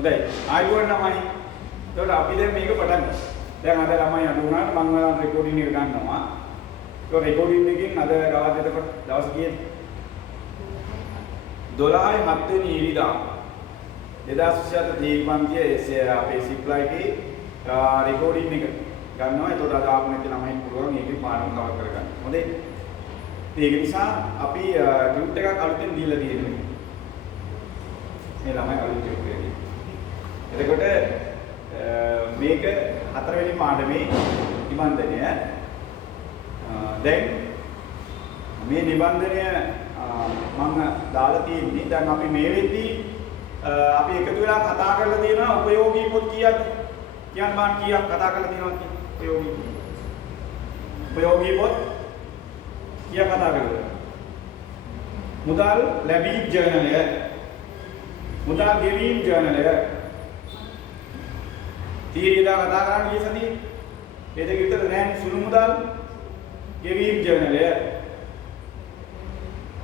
හොඳයි. ආයුබෝවන් ළමයි. එතකොට අපි දැන් මේක පටන් ගමු. දැන් අද ළමයි අඩු වුණාට මම ඔයාලට රෙකෝඩින් එක ගන්නවා. ඒක රෙකෝඩින් එකකින් අද ගාවත් එතකොට දවස් කීයද? 12/7 වෙනි ඉරිදා 2027 දීපන්තියේ අපේ සිප්ලයි එකේ රෙකෝඩින් එක ගන්නවා. එතකොට අද ආපු නැති ළමයි පුළුවන් මේකේ පාඩම් කවර් කරගන්න. හොඳයි. ඒක නිසා අපි ටියුට් එකක් අලුතෙන් දීලා තියෙනවා. මේ ළමයි අලුත් ටියුට් එකක්. එතකොට මේක 4 වෙනි පාඩමේ නිබන්ධනය. දැන් මේ නිබන්ධනය මම දාලා තියෙන්නේ. දැන් අපි මේ වෙද්දී අපි එකතු වෙලා කතා කරලා තියෙනවා උපයෝගී පොත් කීයක්ද? කියන්න බෑ කීයක් කතා කරලා තියෙනවද කියන්නේ? උපයෝගී පොත් කීයක් කතා කරලා? මුදල් ලැබීම් ජර්නලය, මුදල් ගෙවීම් ජර්නලය. තීරියදා කතා කරන්නේ ඊසදී. ඒ දෙක විතර නෑ සුළු මුදල් ගෙවීම් ජර්නලය.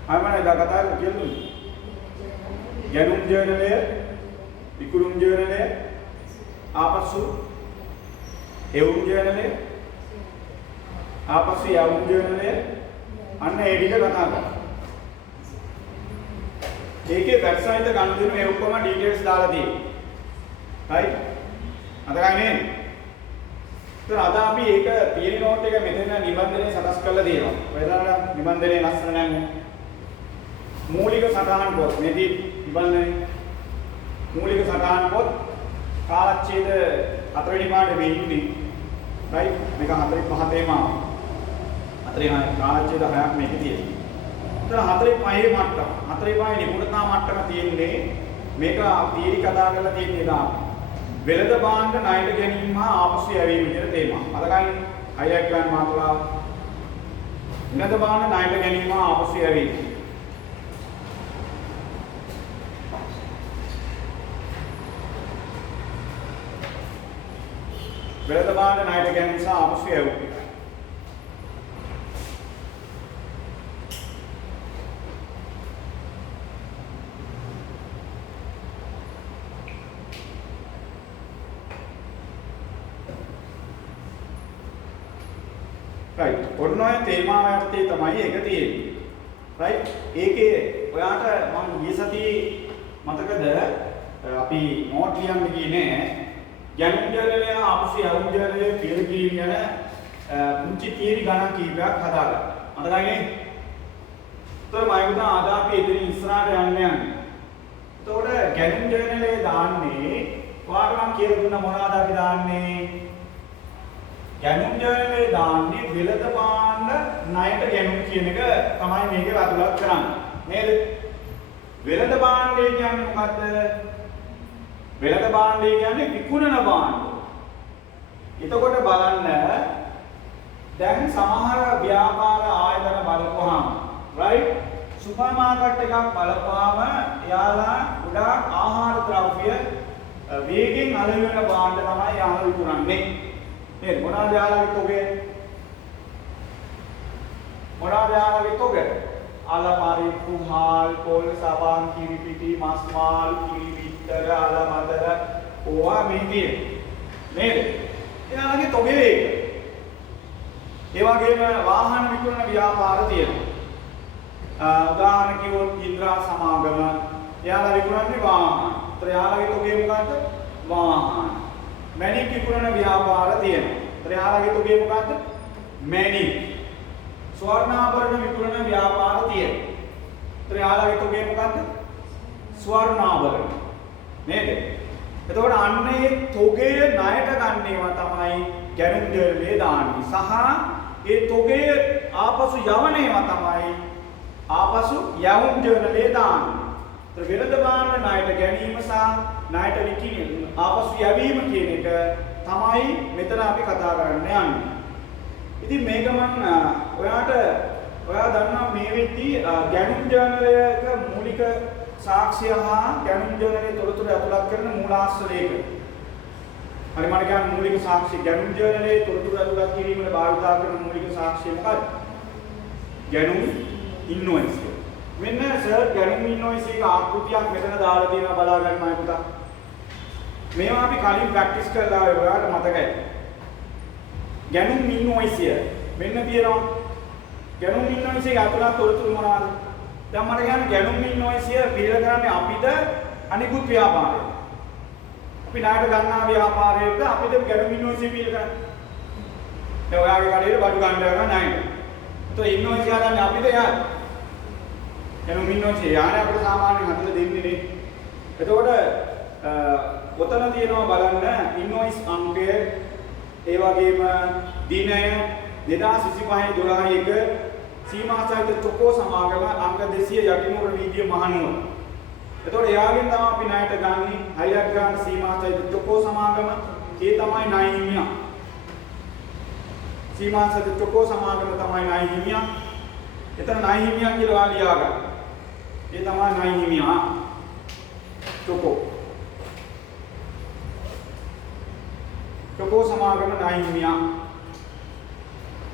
අයමනේ දා කතා කියන්නේ. ගැනුම් ජර්නලය, විකුණුම් ජර්නලය, ආපසු එවුම් ජර්නලය, ආපසු යවුම් ජර්නලය. අන්න ඒ විදිහට කතා කරනවා. ඒකේ වෙබ්සයිට් එක ගන්න දෙන මේ ඔක්කොම ඩීටේල්ස් දාලා තියෙනවා. right? අදගයි නේද? ඒතර අද අපි ඒක තියරි නෝට් එක මෙතන නිබන්ධනයේ සකස් කරලා තියෙනවා. ඔයාලා නිබන්ධනයේ ලස්සන නැහැ. මූලික සටහන් පොත් මෙදී නිබන්ධනයේ මූලික සටහන් පොත් කාලච්ඡේද 4 වෙනි පාඩමේ ඉන්නේ. right? මේක 4 තේම 4 කාලච්ඡේද 6ක් මේකේ තියෙනවා. ඒතර 4 5 මට්ටම 4 5 නිපුණතා මට්ටම තියෙන්නේ මේක තියරි කතා කරලා තියෙන්නේ දා වෙළඳ භාණ්ඩ ණයට ගැනීම හා ආපසු යැවීම කියන තේමා. අදගයි හයිලයිට් කරන්න මාතෘකාව. වෙළඳ භාණ්ඩ ණයට ගැනීම හා ආපසු යැවීම. වෙළඳ භාණ්ඩ ණයට ගැනීම සහ ආපසු යැවීම. right ඔන්න ඔය තේමාව යටතේ තමයි ඒක තියෙන්නේ. right ඒකේ ඔයාට මම ගිය සතියේ මතකද අපි නෝට් ලියන්න ගියේ නෑ. ගැනුම් ජර්නලය ආපසු යවුම් ජර්නලය පිළිල කිරීම යන පුංචි තියරි ගණන් කීපයක් හදාගත්තා. මතකයි නේ? ඒතර මම හිතා අද අපි එතන ඉස්සරහට යන්නේ. එතකොට ගැනුම් ජර්නලය දාන්නේ ඔයාලට මම කියලා දුන්න මොනවද අපි දාන්නේ? ගැනුම් ජර්නලේ දාන්නේ වෙළඳ භාණ්ඩ ණයට ගැනුම් කියන එක තමයි මේකේ අතුලත් කරන්නේ නේද? වෙළඳ භාණ්ඩය කියන්නේ මොකද්ද? වෙළඳ භාණ්ඩය කියන්නේ විකුණන භාණ්ඩ. එතකොට බලන්න දැන් සමහර ව්‍යාපාර ආයතන බලපුවාම right සුපර් මාකට් එකක් බලපුවාම එයාලා ගොඩාක් ආහාර ද්‍රව්‍ය වේගෙන් අලෙවන භාණ්ඩ තමයි යාලා විකුණන්නේ. නේද? මොනවාද යාළුවගේ තොගේ? මොනවාද යාළුවගේ තොගේ? අලපරි කුහල් පොල් සබන් කිරිපිටි මස් මාළු කිරි බිත්තර අලමතර ඕවා මේ තියෙන්නේ. නේද? යාළුවගේ තොගේ ඒක. ඒ වගේම වාහන විකුණන ව්‍යාපාර තියෙනවා. උදාහරණ කිව්වොත් ඉන්ද්‍රා සමාගම යාළුවා විකුණන්නේ වාහන. ඒතර යාළුවගේ තොගේ මොකද්ද? වාහන. මැණික් විකුණන ව්‍යාපාර තියෙනවා. ඒතර යාළුවගේ තොගේ මොකද්ද? මැණික්. ස්වර්ණාභරණ විකුණන ව්‍යාපාර තියෙනවා. ඒතර යාළුවගේ තොගේ මොකද්ද? ස්වර්ණාභරණ. නේද? එතකොට අන්නේ තොගේ ණයට ගන්න ඒවා තමයි ගැනුම් ජර්නලේ දාන්නේ. සහ ඒ තොගේ ආපසු යවන ඒවා තමයි ආපසු යවුම් ජර්නලේ දාන්නේ. ඒතර වෙළඳ භාණ්ඩ ණයට ගැනීම සහ ණයට විකිණීම ආපසු යැවීම කියන එක තමයි මෙතන අපි කතා කරන්න යන්නේ. ඉතින් මේක මම ඔයා දන්නවා මේ වෙද්දී ගැනුම් ජර්නලයක මූලික සාක්ෂිය හා ගැනුම් ජර්නලයේ තොරතුරු ඇතුළත් කරන මූලාශ්‍ර ලේඛ. හරි මම කියන්නේ මූලික සාක්ෂි ගැනුම් ජර්නලයේ තොරතුරු ඇතුළත් කිරීමට භාවිත කරන මූලික සාක්ෂිය මොකක්ද? ගැනුම් ඉන්වොයිස්. මෙන්න සර් ගැනුම් ඉන්වොයිස් එක ආකෘතියක් මෙතන දාලා තියෙනවා බලා ගන්න මම පුතා. මේවා අපි කලින් ප්‍රැක්ටිස් කරලා ඔයාලට මතකයි. ගැනුම් ඉන්වොයිස් මෙන්න තියෙනවා. ගැනුම් ඉන්වොයිස් එක අතුලත් තොරතුරු මොනවද? දැන් මට කියන්නේ ගැනුම් ඉන්වොයිස් පිළිල කරන්නේ අපිට අනිකුත් ව්‍යාපාරය. අපි ණයට ගන්නා ව්‍යාපාරයේද අපිට ගැනුම් ඉන්වොයිස් පිළිල කරන්නේ. දැන් ඔයාගේ කඩේට බඩු ගන්න යනවා ණයට. ඒතකොට ඉන්වොයිස් ගන්න අපිට යා. ගැනුම් ඉන්වොයිස් යානේ අපිට සාමාන්‍යයෙන් හදලා දෙන්නේ නේ. එතකොට ඔතන තියෙනවා බලන්න ඉන්වොයිස් අංකය ඒ වගේම දිනය 2025 12 සීමා සහිත චොකෝ සමාගම අංක 200 යටිනුවර වීදිය මහනුවර. එතකොට එයාගෙන් තමයි අපි ණයට ගන්නේ හයිලයිට් ගන්න සීමා සහිත චොකෝ සමාගම ඒ තමයි ණය හිමියා. සීමා සහිත චොකෝ සමාගම තමයි ණය හිමියා. එතන ණය හිමියා කියලා ලියා ගන්න. ඒ තමයි ණය හිමියා. චොකෝ චොකෝ සමාගම ණය හිමියා.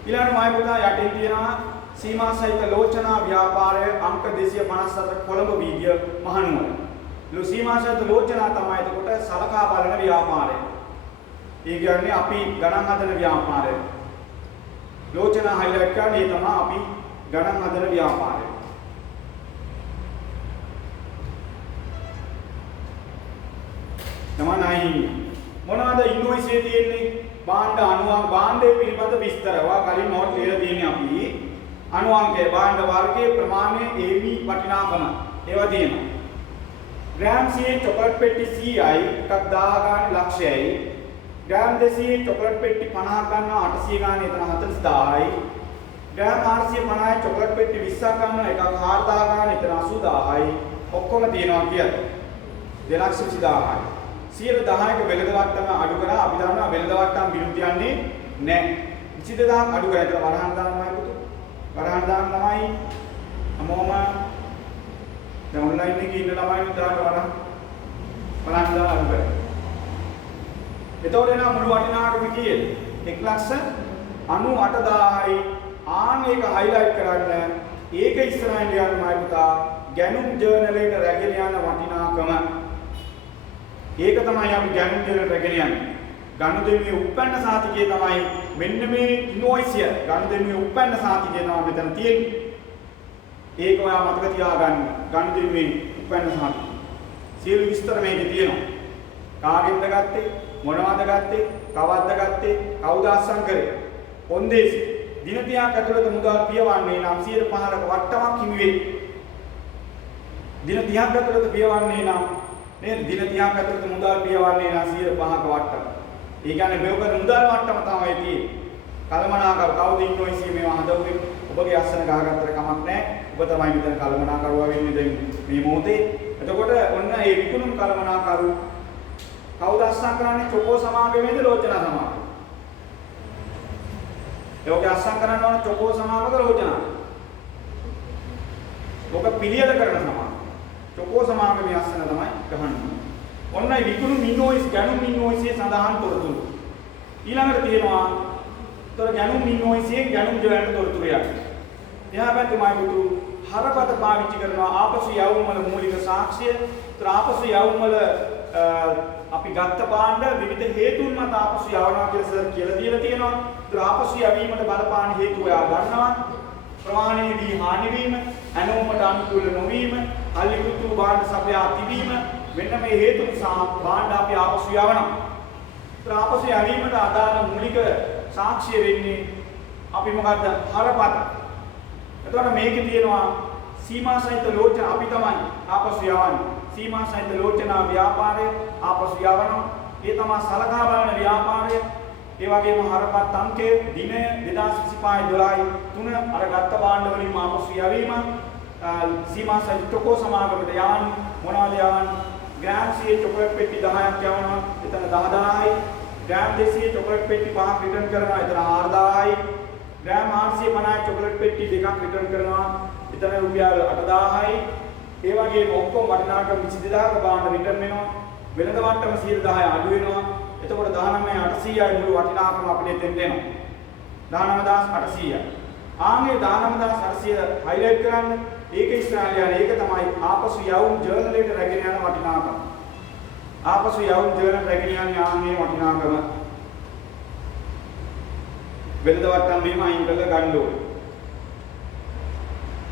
ඊළඟ මම පුතා යටින් තියෙනවා සීමා සහිත ලෝචනා ව්‍යාපාරය අංක 257 කොළඹ වීදිය මහනුවර. සීමා සහිත ලෝචනා තමයි එතකොට සලකා බලන ව්‍යාපාරය. ඒ කියන්නේ අපි ගණන් හදන ව්‍යාපාරය. ලෝචනා හයිලයිට් කරන්නේ තමයි අපි ගණන් හදන ව්‍යාපාරය. තමයි මොනවාද ඉන්වොයිස් එකේ තියෙන්නේ? භාණ්ඩ අණුවක් භාණ්ඩයේ පිළිබඳ විස්තර. ඔයා කලින් නෝට් ලියලා තියෙන්නේ අපි. අණුවන්ගේ භාණ්ඩ වර්ගයේ ප්‍රමාණය AB වටිනාකම ඒවා තියෙනවා. ග්‍රෑම් 100 චොකලට් පෙට්ටි 100යි එකක් 1000 ගානේ ලක්ෂයයි. ග්‍රෑම් 200 චොකලට් පෙට්ටි 50ක් ගන්නවා 800 ගානේ එතන 40000යි. ග්‍රෑම් 450 චොකලට් පෙට්ටි 20ක් ගන්නවා එකක් 4000 ගානේ එතන 80000යි. ඔක්කොම තියෙනවා කියලා. 220000යි. 10%ක වෙළඳ වට්ටම අඩු කරා අපි දන්නවා වෙළඳ වට්ටම් විරුද්ධ යන්නේ නැහැ. 20000ක් අඩු කරා. ඒතර වරහන් දාන්නමයි පුතු. වරහන් දාන්න තමයි හැමෝම දැන් ඔන්ලයින් එකේ ඉන්න ළමයින් දාන්න වරහන් දාන්න අඩු කරා. එතකොට එනවා මුළු වටිනාකම කීයද? 1,98,000යි. ආන් ඒක හයිලයිට් කරන්න. ඒක ඉස්සරහින් ලියන්නමයි පුතා. ගැනුම් ජර්නලයට රැගෙන යන වටිනාකම ඒක තමයි අපි ගැනුම් ජර්නල් රැගෙන යන්නේ. ගනුදෙනුවේ උප්පන්න සාතිකය තමයි මෙන්න මේ ඉන්වොයිස් එක. ගනුදෙනුවේ උප්පන්න සාතිකය තමයි මෙතන තියෙන්නේ. ඒක ඔයා මතක තියාගන්න. ගනුදෙනුවේ උප්පන්න සාතිකය. සියලු විස්තර මේකේ තියෙනවා. කාගෙන්ද ගත්තේ? මොනවද ගත්තේ? කවද්ද ගත්තේ? කවුද අස්සම් කරේ? කොන්දේසි. දින 30ක් ඇතුළත මුදල් පියවන්නේ නම් 105ක වට්ටමක් හිමි වෙයි. දින 30ක් ඇතුළත පියවන්නේ නම් නේද? දින 30ක් ඇතුළත මුදල් පියවන්නේ නම් 105ක වට්ටම. ඒ කියන්නේ මේක මුදල් වට්ටම තමයි තියෙන්නේ. කලමනාකර කවුද ඉන්වොයිස් මේවා හදවුවේ? ඔබගේ අස්සන ගහගත්තට කමක් නැහැ. ඔබ තමයි මෙතන කලමනාකරුවා වෙන්නේ දැන් මේ මොහොතේ. එතකොට ඔන්න ඒ විකුණුම් කලමනාකරු කවුද අස්සම් කරන්නේ? චොකෝ සමාගමේද ලෝචනා සමාගම? ඒකේ අස්සම් කරන්න ඕන චොකෝ සමාගමද ලෝචනා? ඔක පිළියෙල කරන සමාගම. චොකෝ සමාගමේ අස්සන තමයි ගහන්නේ. ඔන්නයි විකුණුම් ඉන්වොයිස් ගැනුම් ඉන්වොයිස්යේ සඳහන් තොරතුරු. ඊළඟට තියෙනවා තොර ගැනුම් ඉන්වොයිස්යේ ගැනුම් ජර්නල් තොරතුරු යක්. එහා පැත්තේ මම පුතු හරපත පාවිච්චි කරනවා ආපසු යවුම් වල මූලික සාක්ෂිය. තොර ආපසු යවුම් වල අපි ගත්ත භාණ්ඩ විවිධ හේතුන් මත ආපසු යවනවා කියලා සර් කියලා දීලා තියෙනවා. තොර ආපසු යවීමට බලපාන හේතු ඔයා ගන්නවා. ප්‍රමාණය වී හානි වීම, ඇනෝමට අනුකූල නොවීම, අලිකුතු භාණ්ඩ සපයා තිබීම මෙන්න මේ හේතු නිසා භාණ්ඩ අපි ආපසු යවනවා. ආපසු යවීමට අදාළ මූලික සාක්ෂිය වෙන්නේ අපි මොකද්ද? හරපත. එතකොට මේකේ තියෙනවා සීමා සහිත ලෝචන අපි තමයි ආපසු යවන්නේ. සීමා සහිත ලෝචනා ව්‍යාපාරය ආපසු යවනවා. ඒ තමයි සලකා බලන ව්‍යාපාරය. ඒ වගේම හරපත් අංකය දිනය 2025 12 3 අර ගත්ත භාණ්ඩ වලින් ආපසු යවීම සීමා සහිත චොකෝ සමාගමට යවන්නේ මොනවද යවන්නේ? ග්‍රෑම් 100 චොකලට් පෙට්ටි 10ක් යවනවා එතන 10000යි. ග්‍රෑම් 200 චොකලට් පෙට්ටි 5ක් රිටර්න් කරනවා එතන 4000යි. ග්‍රෑම් 850 චොකලට් පෙට්ටි 2ක් රිටර්න් කරනවා එතන රුපියල් 8000යි. ඒ වගේම ඔක්කොම වටිනාකම 22000ක භාණ්ඩ රිටර්න් වෙනවා. වෙළඳ වට්ටම 110 අඩු වෙනවා. එතකොට 19800යි මුළු වටිනාකම අපිට දෙන්න දෙනවා. 19800යි. ආන්ගේ 19800 හයිලයිට් කරන්න. ඒක ඉස්සරහට යන ඒක තමයි ආපසු යවුම් ජර්නලයට රැගෙන යන වටිනාකම. ආපසු යවුම් ජර්නල් රැගෙන යන්නේ ආන්නේ වටිනාකම. වෙළඳ වට්ටම් වීම අයින් කරලා ගන්න ඕනේ.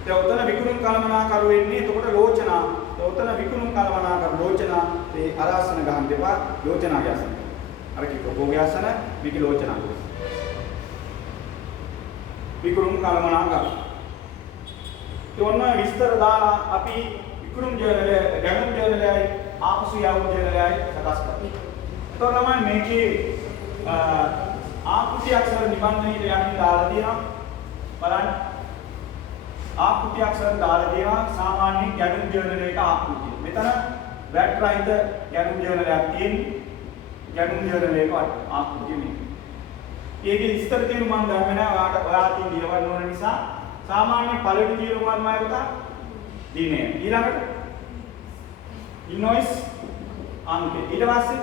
දැන් උතන විකුණුම් කළමනාකරු වෙන්නේ එතකොට ලෝචනා. උතන විකුණුම් කළමනාකරු ලෝචනා ඒ අරාසන ගහන්න දෙපා ලෝචනා ගැසන. අර කිකෝ ගැසන මේක ලෝචනා. විකුණුම් කළමනාකරු. ඒ ඔන්න විස්තර දාලා අපි විකුණුම් ජර්නලය ගැනුම් ජර්නලයයි ආපසු යවුම් ජර්නලයයි සකස් කරනවා. එතකොට තමයි මේකේ ආකෘති අක්ෂර නිබන්ධනයේ යන්නේ දාලා තියෙනවා. බලන්න. ආකෘති අක්ෂර දාලා තියෙනවා සාමාන්‍ය ගැනුම් ජර්නලයක ආකෘතිය. මෙතන වැට් රහිත ගැනුම් ජර්නලයක් තියෙන්නේ. ගැනුම් ජර්නලයක ආකෘතිය මේක. ඒකේ විස්තර තියෙන මම දන්නේ නැහැ. ඔයාලා තියෙන දිනවල ඕන නිසා සාමාන්‍ය පළවෙනි දිනුම මම පුතා දිනේ. ඊළඟට ඉන්වොයිස් අංකය. ඊට පස්සේ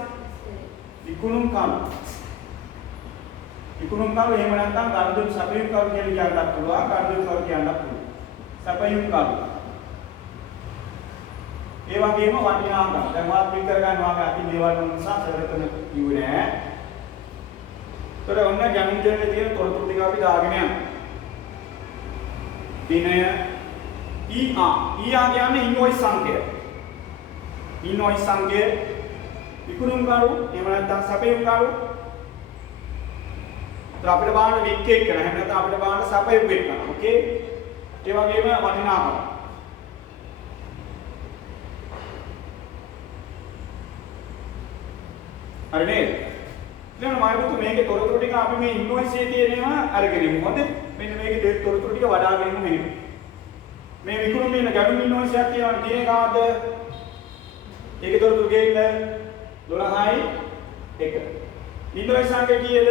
විකුණුම් කරු. විකුණුම් කරු එහෙම නැත්නම් ගනුදෙනු සැපයුම් කරු කියලා කියන්නත් පුළුවන්. ගනුදෙනු කරු කියන්නත් පුළුවන්. සැපයුම් කරු. ඒ වගේම වටිනාකම්. දැන් මාත් පිට කරගන්න වාගේ අති දේවල් නිසා සරතන කිව්වේ නෑ. ඒතර ඔන්න ගැනුම් ජර්නලේ තියෙන තොරතුරු ටික අපි දාගෙන යනවා. දිනය ER කියන්නේ ඉන්වොයිස් අංකය. ඉන්වොයිස් අංකය විකුණුම් කරු එහෙම නැත්නම් සැපයුම් කරු. ඒතර අපිට බලන්න වික් එක කරා. එහෙම නැත්නම් අපිට බලන්න සැපයුම් එක කරා. ඕකේ. ඒ වගේම වටිනාකම. හරි නේද? දැන් මම මේකේ තොරතුරු ටික අපි මේ ඉන්වොයිස් එකේ තියෙනවා අරගෙන ඉමු. හොඳේ? මෙන්න මේකේ තොරතුරු ටික වඩාගෙන ඉමු මෙහෙම. මේ විකුණුම් වෙන ගැනුම් ඉන්වොයිස් එකක් තියෙනවා. දිනේ කාද? ඒකේ තොරතුරු ගේන්න 12යි 1. ඉන්වොයිස් අංකය කීයද?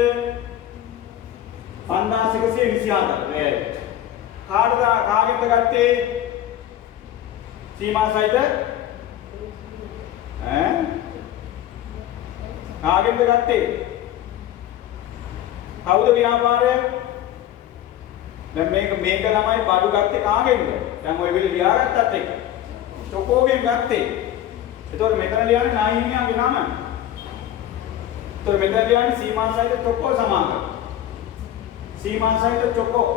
5124. කාගෙන්ද ගත්තේ? සීමා සහිත කාගෙන්ද ගත්තේ? කවුද ව්‍යාපාරය? දැන් මේක ළමයි බඩු ගත්තේ කාගෙන්ද? දැන් ඔය විල ලියාගත්තත් එක්ක. චොකෝගෙන් ගත්තේ. ඒතකොට මෙතන ලියන්නේ නායිනියාගේ නම. ඒතකොට මෙතන ලියන්නේ සීමා සහිත චොකෝ සමාගම. සීමා සහිත චොකෝ.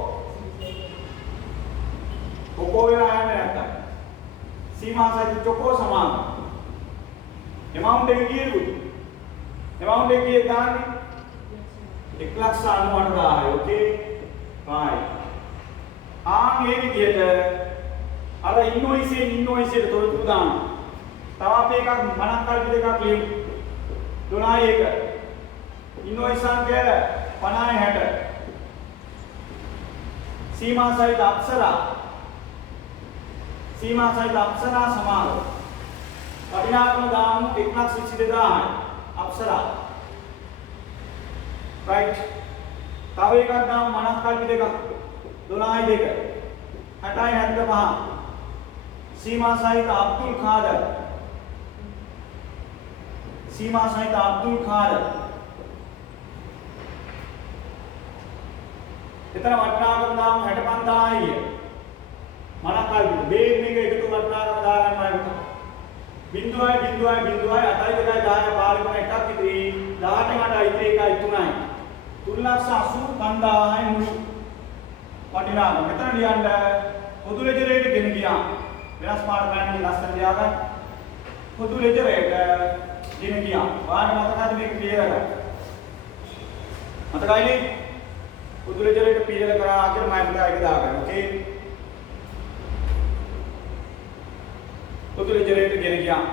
චොකෝ වෙනා යන්නේ නැත්තම්. සීමා සහිත චොකෝ සමාගම. එමවුන්ට් එක කීයද? එමවුන්ට් එක කීයද දාන්නේ? 1,98,000. ඕකේ. right. මේ විදිහට අර ඉන්වොයිස් තොරතුරු දානවා. තව අපි එකක් මනක් කල්පි දෙකක් ලියමු. 12යි 1. ඉන්වොයිස් අංකය 50යි 60. සීමා සහිත අක්ෂර සමාන. වටිනාකම දාමු 1,22,000යි. අක්ෂර. right. තව එකක් දාමු මනක් කල්පි දෙකක්. 12යි 2. 60යි 75. සීමා සහිත අබ්දුල් කාදර්. සීමා සහිත අබ්දුල් කාදර්. එතන වටිනාකම දාමු 65000යි. මනක් කල්පි මේ මේක එකතු වටිනාකම දාගන්නයි. 0.0.0 8යි 2යි 10යි පාලිමන එකක් ඉතිරි 18යි ඉතිරි 1යි 3යි 3,85,000යි මුළු වටිනාකම. මෙතන ලියන්න පොදු ලෙජරේට ගෙන ගියා. වෙනස් පාඩ ගන්න ලස්සන ලියාගන්න. පොදු ලෙජරේට ගෙන ගියා. වාට මතකද මේක ක්ලියර් කරගන්න. මතකයිනේ? පොදු ලෙජරේට ක්ලියර් කරා කියලා මම හිතා එක දාගන්න. ඕකේ. පොදු ලෙජරේට ගෙන ගියා.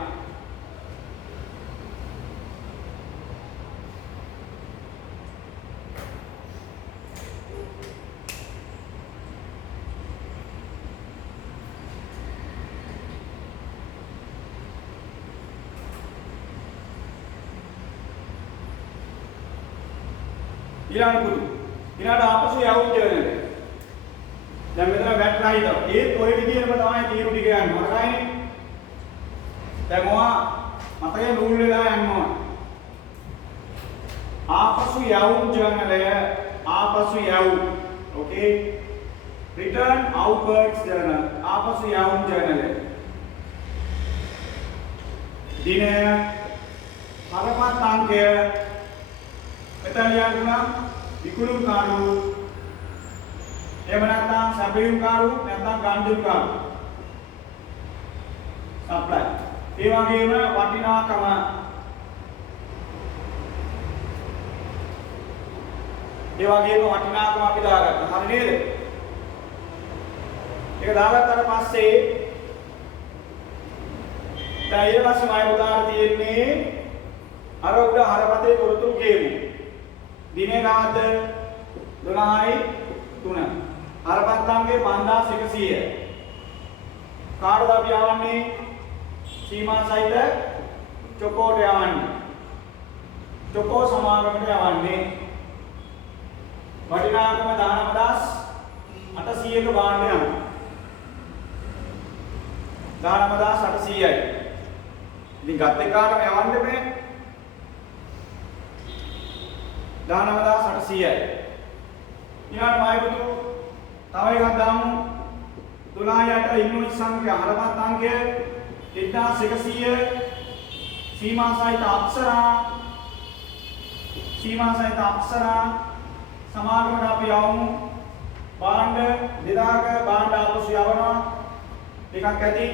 ඊළඟ පුදු. ඊළඟ ආපසු යවුම් ජර්නල්. දැන් මෙතන වැට් රහිතව. ඒත් ඔය විදිහටම තමයි තීරු ටික යන්නේ. මතකයිනේ? දැන් මොවා මතකේ රූල් වෙලා යනවා. ආපසු යවුම් ජර්නලය ආපසු යවුම්. ඕකේ? return outwards journal. ආපසු යවුම් ජර්නලය. දිනය අංකය මෙතන ලියන්න විකුණුම් කාරු එහෙම නැත්නම් සැපයුම් කාරු නැත්නම් ගන්දුම් කාරු සප්ලයි ඒ වගේම වටිනාකම අපි දාගත්තා හරි නේද ඒක දාගත්තාට පස්සේ දැන් ඊට පස්සේ මම උදාහරණ තියෙන්නේ අර උඩ හරපතේ තොරතුරු කියමු දිනේ නාද 12යි 3 හරපත්තන්ගේ 5100 කාටද අපි යවන්නේ සීමා සහිත චොකෝට යවන්නේ චොකෝ සමාගමට යවන්නේ වටිනාකම 19800ක බාණ්ඩ යනවා 19800යි ඉතින් ගත් එකාටම යවන්න බෑ 19800යි ඊළඟ මායිබුතු තව එකක් දාමු 12ට ඉන්නු සංඛ්‍ය හරවත් අංකය 1100 සීමා සහිත අක්ෂර සමාගමට අපි යවමු බාණ්ඩ 2000ක බාණ්ඩ ආපසු යවනවා එකක් ඇති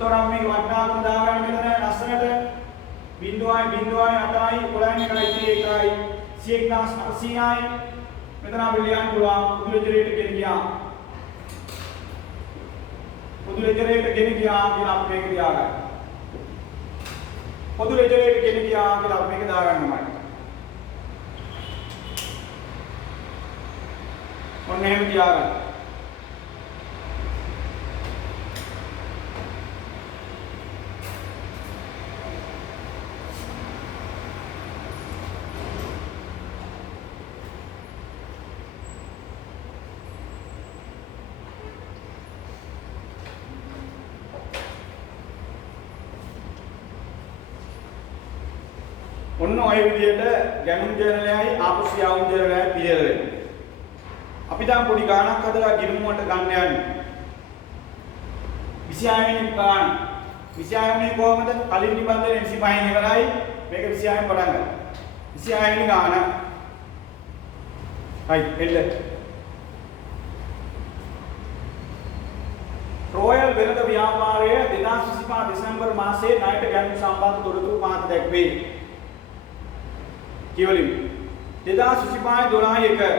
එතකොට මේ වටිනාකම දාගන්න මෙතන ලස්සනට 0.0.8යි 11යි 11800යි මෙතන අපි ලියන්න පුළුවන් පොදු ලෙජරේට ගෙන ගියා කියලා අපි මේක ලියාගන්න පොදු ලෙජරේට ගෙන ගියා කියලා අපි මේක දාගන්න ඕනේ ඔන්න එහෙම තියාගන්න ඔන්න ඔය විදිහට ගැණුම් ජර්නලයයි ආපසු යාවුම් ජර්නලයයි පිළියෙල වෙනවා. අපි දැන් පොඩි ගාණක් හදලා ගිණුම් වලට ගන්න යන්නේ. 26 වෙනි ගාණ. 26 වෙනි කොහමද? කලින් නිබන්ධනය 25න් ඉවරයි. මේක 26න් පටන් ගන්න. 26 වෙනි ගාණ. හයි එල්ල. රොයල් වෙළඳ ව්‍යාපාරය 2025 දෙසැම්බර් මාසයේ ණයට ගැණුම් සම්බන්ධ තොරතුරු පහත දැක්වේ. කියවලින් 2025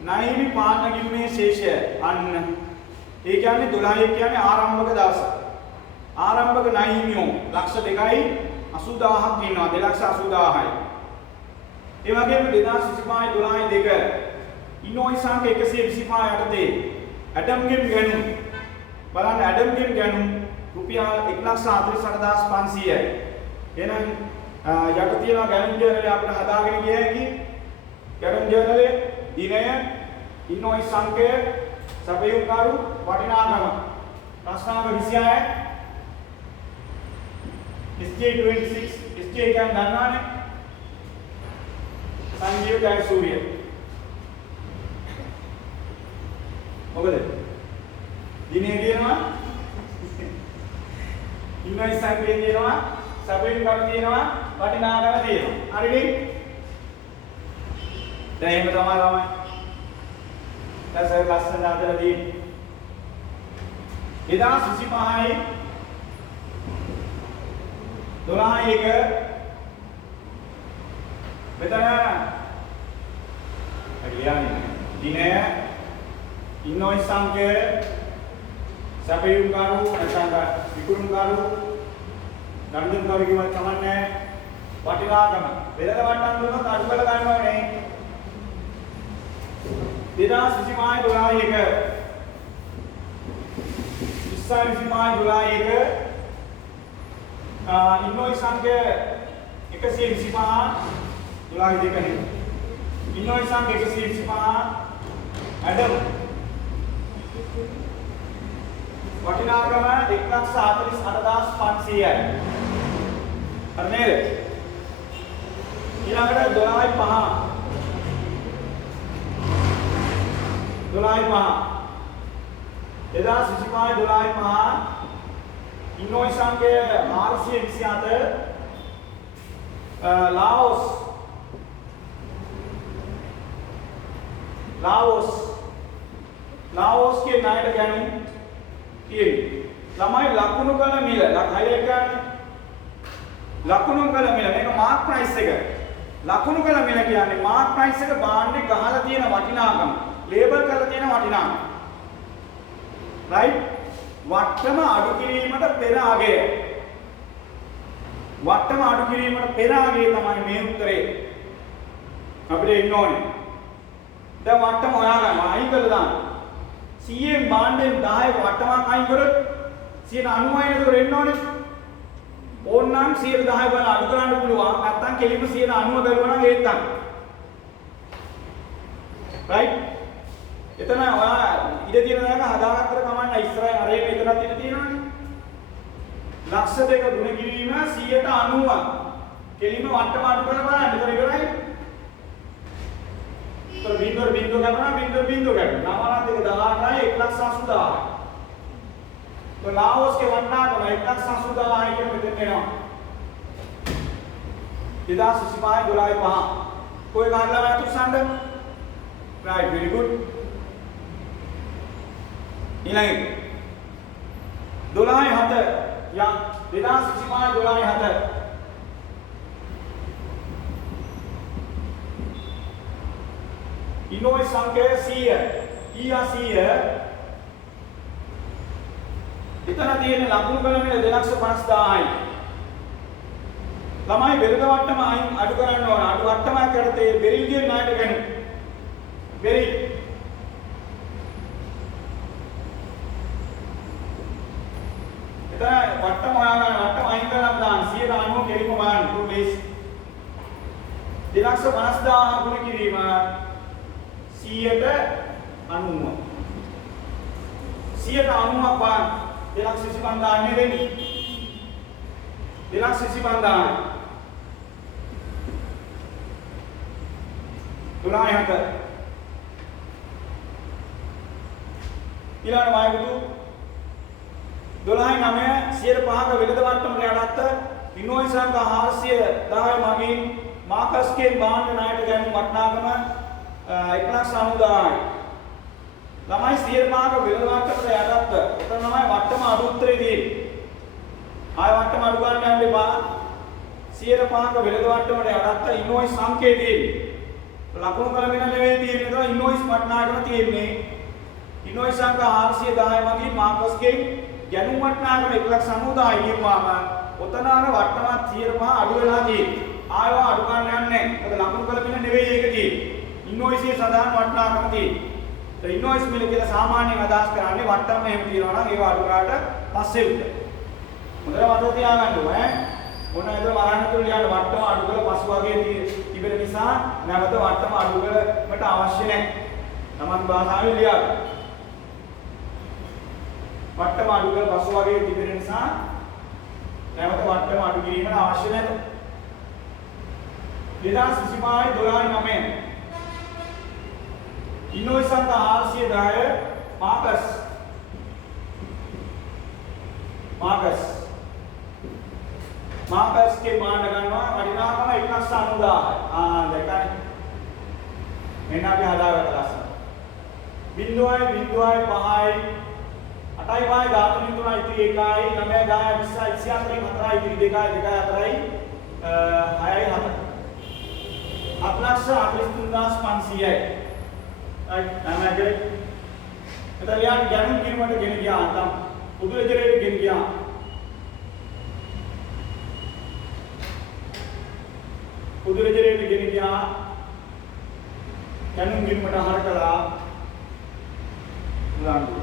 ණයවි පාලන ගිණුමේ ශේෂය අන්න ඒ කියන්නේ 12 කියන්නේ ආරම්භක දවස. ආරම්භක ණය හිමියෝ ලක්ෂ 2.80000ක් ඉන්නවා 2,80,000යි. ඒ වගේම 2025 ඉනෝයිස් අංක 125 යටතේ ඇඩම්ගෙන් ගැණුම් බලන්න ඇඩම්ගෙන් ගැණුම් රුපියල් 1,48,500යි. එහෙනම් යට තියෙන ගැණුම් ජර්නලය අපිට හදාගෙන ගිය හැකි ගැණුම් ජර්නලයේ දිනය ඉන්වොයිස් අංකය සැපයුම් කරු වටිනාකම ප්‍රශ්නාංක 26 SJ26 SJ කියන්නේ දන්නවනේ සංජීව ජයසූරිය මොකද දිනේ කියනවා ඉන්වොයිස් අංකය කියනවා සැපයුම් කරු තියෙනවා වටිනාකම තියෙනවා හරිනේ දැන් එහෙම තමයි ළමයි දැන් සර් ලස්සන හදලා තියෙන්නේ 2025යි 12 මෙතන කියන්නේ දිනය ඉන්වොයිස් අංකය සැපයුම් කරු නැත්නම් විකුණුම් කරු ගණන් කරු කිව්වත් කමන්නේ වටිනාකම වෙළඳ වට්ටම් දුන්නොත් අඩු කරලා ගන්න ඕනේ 2025 ඉන්වොයිස් අංකය 125 12 දෙකනේ ඉන්වොයිස් අංක 125 ඇඩම් වටිනාකම 1,48,500යි හරි නේද ඊළඟට 12.5 ඉන්වොයිස් අංකය 427 Laos. Laos के नाइट गैनु ये लमाई लकुनु कल मिला लखाई क्या लकुनु कल मिला मेरे को मार्क प्राइस से गए लकुनु कल मिला क्या ने मार्क प्राइस से के बांडे कहाँ लती है ना वाटिना कम लेबर कल लती है ना वाटिना राइट वाटमा आडुकिरी मतलब पेरा आगे वाटमा आडुकिरी मतलब पेरा आगे तमारी में उत्तरे अपने इन्होंने दा वाटमा होया गया माही कर दान सीए बांडे दाहे वाटमा काई करो सीए नानुआई ने तो इन्होंने और नाम सीए दाहे वाला आडुकरांड पुलवा अत्तां केलिम सीए नानुआ बेलवाना गेत्तां राइट इतना इधर तीन ना हदागत कमांड इस्राएल अरे में इतना तीन ना लक्ष्य देकर गुणगिरी में सीए टा अनुवा केली में वाट्टा मार कर बना निकल गया है तो बिंदु क्या बना बिंदु क्या नामाना देख दहार ना 1,60,000 दहार तो लाओस के वन्ना तो 1,60,000 दहार है क्या मिलते हैं ना इधर सुशिमाय दुलाय पहा कोई कारण लगा तो सांड राइट वेरी गुड इलाही दुलाय हाथ या विदास सीमा दुलाय हाथ इनोई संख्या सी है या सी है इतना तीन लाखों कलम में 250 दाई लमाई बेरद वाट्टम आई अडुकरन्न ओन अडु वाट्टम करते बेरिगे नाट गन बेरी वट्टम आई करना दान सीए दानु केलिम मान टू प्लीज 250 गुण කිරීම 100ට 90 100ට 90ක් පාන 225 නෙවෙයි 225 තුනයි හත ඊළඟ වායුතු 12 9 105ක වෙළඳ වට්ටමට යටත් ඉනෝයි සංඛ්‍යා 410 මගින් මාකස්ගේ බාණ්ඩ ණයට ගැනීම වටිනාකම 1,90,000යි. ළමයි 105ක වෙළඳ වට්ටමට යටත් උතන ළමයි වට්ටම අඩු උත්තරේ තියෙන්නේ. ආය වට්ටම අඩු ගන්න යන්න එපා. 105ක වෙළඳ වට්ටමට යටත් ඉනෝයි සංඛ්‍යා තියෙන්නේ. ලකුණු කලමින නෙවෙයි තියෙන්නේ. ඒක ඉනෝයිස් වටිනාකම තියෙන්නේ. ඉනෝයි සංඛ්‍යා 410 මගින් මාකස්ගේ ගැනුම් වටනාකම 1,90,000 කියපුවාම ඔතන අර වට්ටමත් 105 අඩු වෙලා තියෙන්නේ. ආයව අඩු ගන්න යන්නේ. මොකද ලකුණු කලමින නෙවෙයි ඒක තියෙන්නේ. ඉන්වොයිස්යේ සදාන වටනාකම තියෙන්නේ. ඒ ඉන්වොයිස් මිල කියලා සාමාන්‍යයෙන් අදහස් කරන්නේ වට්ටම එහෙම තියනවා නම් ඒව අඩු කරාට පස්සේ උත්තර. හොඳට මතක තියාගන්න ඕනේ. මොන ඒද මරන්න තුල ලියන්න වට්ටම අඩු කරලා පසු වගේ තිබෙන නිසා නැවත වට්ටම අඩු කරන්නට අවශ්‍ය නැහැ. Taman භාෂාවෙන් ලියන්න. වට්ටම අඩු කරලා පසු වගේ තිබෙන නිසා නැවත වට්ටම අඩු කිරීමට අවශ්‍ය නැහැ. 2012 ඉනෝයි සංඛ්‍යා 410 මාකස්ගේ මාන ගන්නවා වටිනාකම 1,90,000යි. දැක්කනේ. මෙන්න අපි හදාගත්ත ලස්සන. 0.5යි 8යි 5යි 13 ඉතිරි 1යි 9යි 10යි 20යි 24යි 4යි ඉතිරි 2යි 4යි 6යි 7යි 7,43,500යි. right nama kere eta liyan ganun kirimata gen giya antam pudu ejerete gen giya pudu ejerete gen giya ganun kirimata harakala ulandu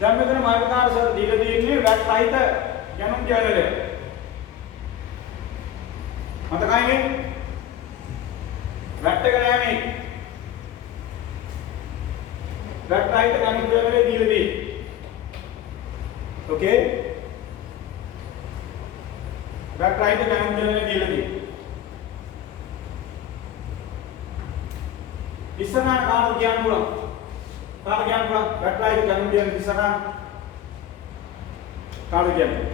dan මෙතන මාර්ගකාර සර් දීලා තියෙන්නේ වැට් සහිත ගැනුම් කියලාද මතකයිනේ වැට් එක නෑ මේ වැට් සහිත ගැනුම් කියලාද දීලා තියෙන්නේ ඕකේ වැට් සහිත ගැනුම් කියලාද දීලා තියෙන්නේ ඉස්සරහා කාට කියන්න පුළුවන් කාට කියන්න පුළුවන් වැට් සහිත ගැනුම් කියන ඉස්සරහා කාට කියන්නේ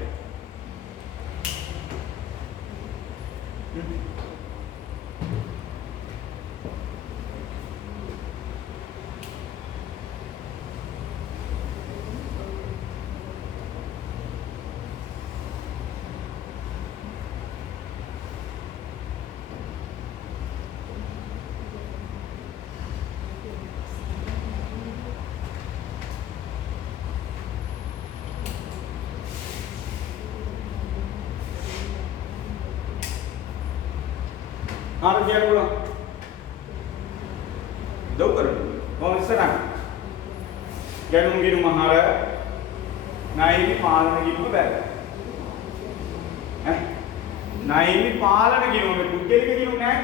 Harus dia pulang. Jauh kan? Mau serang. Jangan mungkin mahara. Naik ini palan gitu ber. Naik ini palan gitu. Bukan gitu nih.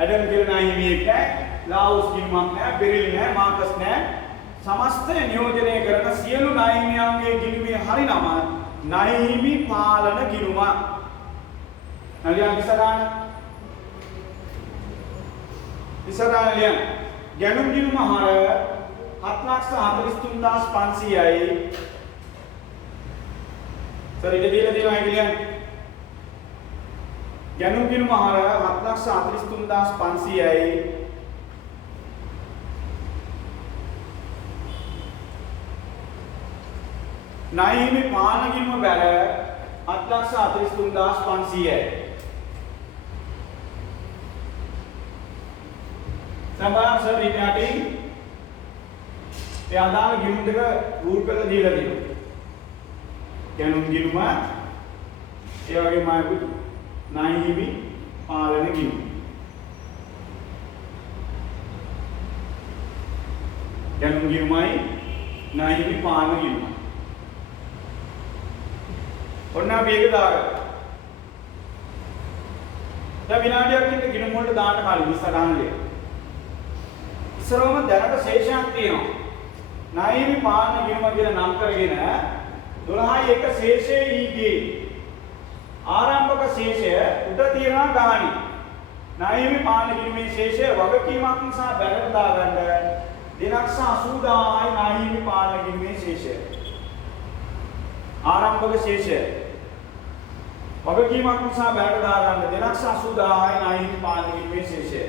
Ada mungkin naik ini kan. Laos gitu maknya. Beril nih, markas nih. Samasta नियोजने करना सियलु नाई में आंगे गिलु में हरि नामा नाई में पालन गिलु मा नलिया किसरान लिया ගැනුම් ගිණුම හර 7,43,500යි සර් ඉත දීලා තියෙනවා කියලා ගැනුම් ගිණුම හර 7,43,500යි ණයෙහි පාන ගිණුම බැල 7,43,500යි සම්බන්ධ සර් ඉතිහාසයේ ඒ අදාළ ගිණුම් දෙක රූල් කරලා දීලා තියෙනවා. ගැනුම් ගිණුම ඒ වගේම ආයු ණයෙහි පාලන ගිණුම. ගැනුම් ගිණුමයි ණයෙහි පාලන ගිණුම. ඔන්න අපි ඒක දාගන්න. දැන් විනාඩියක් ඉන්න ගිණුම් වලට දාන්න කලින් ඉස්සරහම ලියන්න. ඉස්සරවම දැනට ශේෂයක් තියෙනවා. ණයෙහි පාලන ගිණුම කියලා නම් කරගෙන 12යි එක ශේෂයේ ඊගේ ආරම්භක ශේෂය උඩ තියනවා ගාණි. ණයෙහි පාලන ගිණුමේ ශේෂය වගකීමක් නිසා බැලට දාගන්න 2,80,000යි ණයෙහි පාලන ගිණුමේ ශේෂය. ආරම්භක ශේෂය වගකීමක් නිසා බැලට දාගන්න 2,80,000යි ණයෙහි පාලන ගිණුමේ ශේෂය.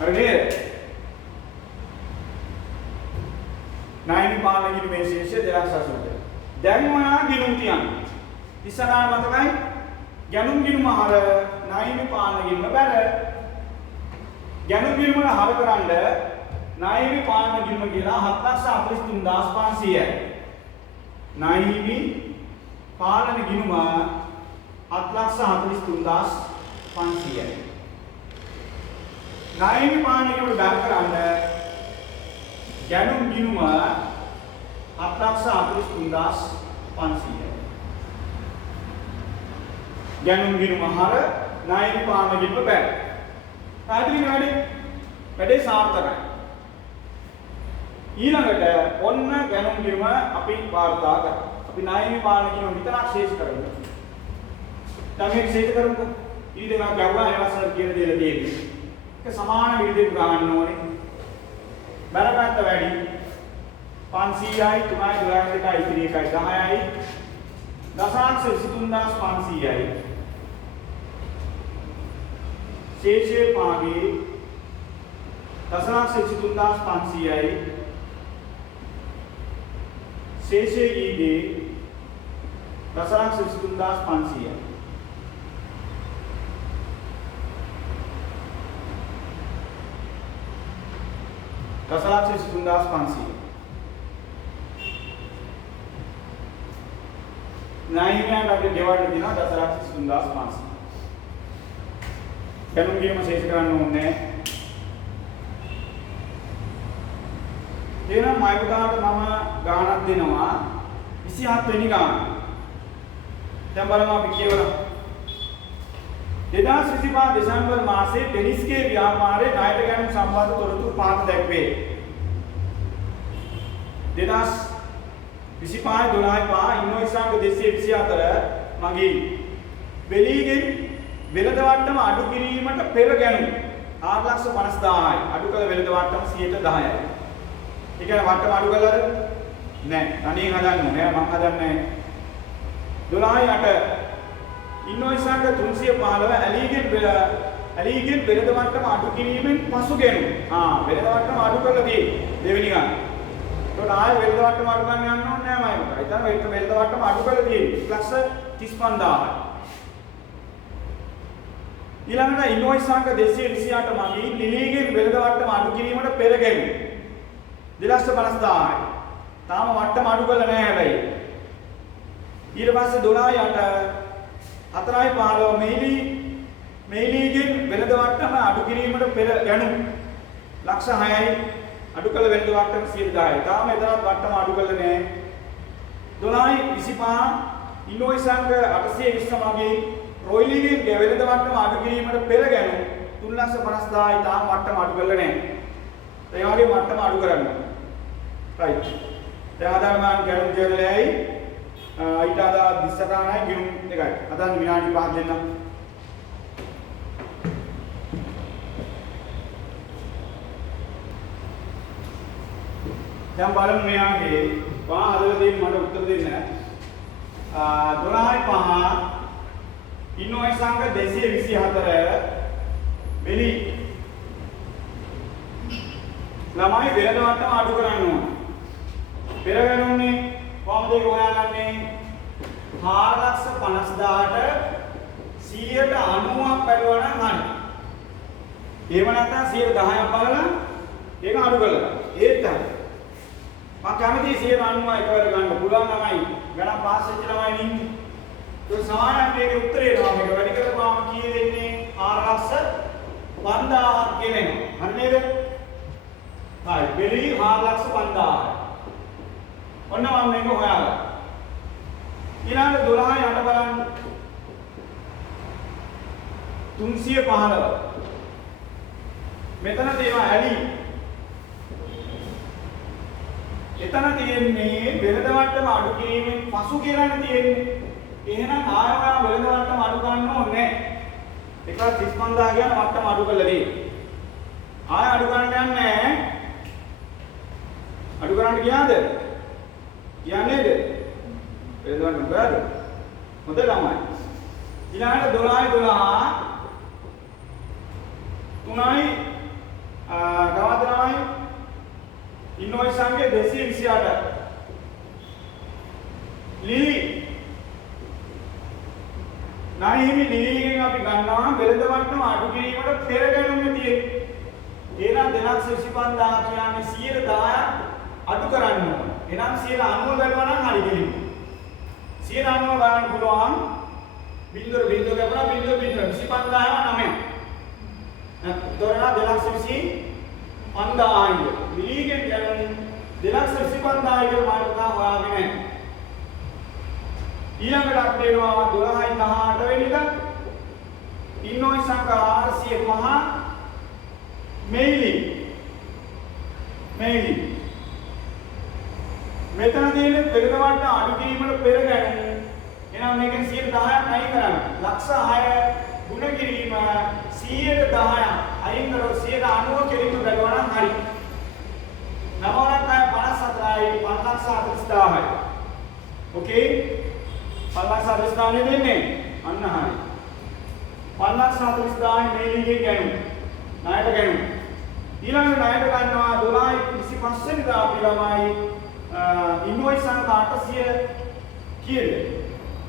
හරි නේද? ණයෙහි පාලන ගිණුමේ ශේෂය 2,80,000. දැන් ඔයා ගිණුම් තියන්න. ඉස්සරහා මතකයි ගැනුම් ගිණුම හර ණයෙහි පාලන ගිණුම බැල. ගැනුම් ගිණුම හර කරන්න ණයෙහි පාලන ගිණුම කියලා 7,43,500යි. ණයෙහි පාලන ගිණුම 7,43,500යි. ණයෙහි පාලන ගිණුම බැල කරන්න ගැනුම් ගිණුම 7,43,500යි. ගැනුම් ගිණුම හර ණයෙහි පාලන ගිණුම බැල. පැහැදිලි නේද? වැඩේ සාර්ථකයි. ඊළඟට ඔන්න ගැනුම් ගිණුම අපි වාර්තා කරමු. අපි ණයෙහි පාලන ගිණුම විතරක් ශේෂ කරමු. දැන් මේක ශේෂ කරමුකෝ. ඊ දෙකක් ගැව්වා එවසර කියන දේ දෙන්නේ. ඒක සමාන විදිහට ගන්න ඕනේ. බරපැත්ත වැඩි 500යි 3යි 12යි 2යි 10යි දශාංශ 23,500යි ශේෂයේ පාගේ දශාංශ 23,500යි ශේෂයේ ඊගේ දශාංශ 23,500යි දශාංශ 23,500 ණයෙහිට අපිට ගෙවන්න තියෙනවා දශාංශ 23,500 ගැනුම් ගිණුම ශේෂ කරන්න ඕනේ එහෙනම් මයි පුතාට මම ගාණක් දෙනවා 27 වෙනි ගාණ දැන් බලමු අපි කියවලා 2025 දෙසැම්බර් මාසයේ ටෙනිස්ගේ ව්‍යාපාරයේ ණයට ගැනුම් සම්බන්ධ තොරතුරු පහත දැක්වේ. 2025 12 ඉන්වොයිස් අංක 224 මගේ වෙලීගෙන් වෙළඳ වට්ටම අඩු කිරීමට පෙර ගැනුම් 4,50,000යි. අඩු කළ වෙළඳ වට්ටම 10%යි. ඒ කියන්නේ වට්ටම අඩු කළාද? නැහැ. තනියෙන් හදන්න ඕනේ. මම හදන්නේ 12/8 ඉන්වොයිස් අංක 315 ඇලීගෙන් වෙළඳ මට්ටම අඩු කිරීමෙන් පසු ගෙනු. වෙළඳ මට්ටම අඩු කරලා තියෙන්නේ දෙවෙනි ගන්න. ඒකට ආයෙ වෙළඳ මට්ටම අඩු ගන්න යන්න ඕනේ නෑ මම. හිතන්න වෙළඳ මට්ටම අඩු කරලා තියෙන්නේ. ලක්ෂ 35000යි. ඊළඟට ඉන්වොයිස් අංක 228 මගින් ලිලීගෙන් වෙළඳ මට්ටම අඩු කිරීමට පෙර ගෙනු. 250000යි. තාම මට්ටම අඩු කරලා නෑ හැබැයි. ඊට පස්සේ 12/8 4/15 මෙයිලීගෙන් වෙළඳ මට්ටම අඩු කිරීමට පෙර යනු ලක්ෂ 6යි අඩු කළ වෙළඳ මට්ටම 110යි. තාම එතරම් මට්ටම අඩු කළේ නෑ. 12/25 ඉන්වොයිස් අංක 820 මගින් රොයිලිගෙන් වෙළඳ මට්ටම අඩු කිරීමට පෙර යනු 3,50,000යි. තාම මට්ටම අඩු කළේ නෑ. ඒ වගේ මට්ටම අඩු කරන්න. රයිට්. දැන් අදාළ මාන ගැණුම් දෙවලයි ඊට අදාළ දිස්සටානයි ගිණුම් එකයි. අදාළ විනාඩි 5ක් දෙන්නම්. දැන් බලමු මෙයාගේ වා හදලා දෙන්න මට උත්තර දෙන්න. 12/5 ඉන්වොයිස් අංක 224 වෙලි ළමයි වෙළඳ මට්ටම අඩු කරන්න ඕන. පෙර ගණන්නේ කොහොමද ඒක හොයාගන්නේ? 4,50,000ට 190ක් බැලුවා නම් හරි. එහෙම නැත්නම් 110ක් බලලා ඒක අඩු කරලා. ඒත් තමයි. මම කැමති 190 එකවර ගන්න පුළුවන් ළමයි. ගණන් පාස් වෙච්ච ළමයි ඉන්නේ. ඒ සමානයි මේකේ උත්තරේ එනවා. මේක වැඩි කරපුවාම කී දෙන්නේ? 4,50,000 කියලා එනවා. හරි නේද? හරි. බෙලි 4,50,000. ඔන්න මම මේක හොයාගත්තා. ඊළඟ 12/8 බලන්න. 315. මෙතන තියෙනවා ඇලි. එතන තියෙන්නේ වෙළඳ මට්ටම අඩු කිරීමෙන් පසු කියලානේ තියෙන්නේ. එහෙනම් ආයෙම වෙළඳ මට්ටම අඩු කරන්න ඕනේ නැහැ. 1,35,000 කියන මට්ටම අඩු කළා දී. ආයෙ අඩු කරන්න යන්නේ නැහැ. අඩු කරන්න ගියාද? කියන්නේද? වෙළඳ මට්ටම බෑද? හොඳ ළමයි. ඊළඟට 12/12 3යි ගාවදරයි ඉන්වොයිස් අංක 228 ලිලි නාහිමි ලිලිගෙන් අපි ගන්නවා වෙළඳ මට්ටම අඩු කිරීමට පෙර ගණන් තියෙන්නේ. එහෙනම් 225,000 කියන්නේ 110ක් අඩු කරන්න ඕන. එහෙනම් 90 බැලුවා නම් හරි ගෙලිමු. 90 ගන්න පුළුවන්. බින්දුව ගැපුණා බින්දුව 25,000 9. එතකොට 225,000 ලිලිගෙන් ගන්න 225,000 කියලා මාතෘකාව හොයාගෙන ඊළඟට අපිට එනවා 12/18 වෙනිදා ඉන්වොයිස් අංක 405 මෙයිලි මෙතන තියෙන්නේ වෙළඳ මට්ටම අඩු කිරීමට පෙර ගණන්. එහෙනම් මේකෙන් 10ක් අයින් කරන්න. ලක්ෂ 6 ගුණ කිරීම 10ක් අයින් කරොත් 90 කිරීම බැලුවා නම් හරි. 9,54යි 5,40,000යි. ඕකේ 5,40,000 දෙන්නේ අන්න හරි. 5,40,000 මේලිගේ ගණන්. ණයට ගණන්. ඊළඟ ණයට ගන්නවා 12/25 වෙනිදා අපි ළමයි ඉන්වොයිස් අංක 800 කීයද?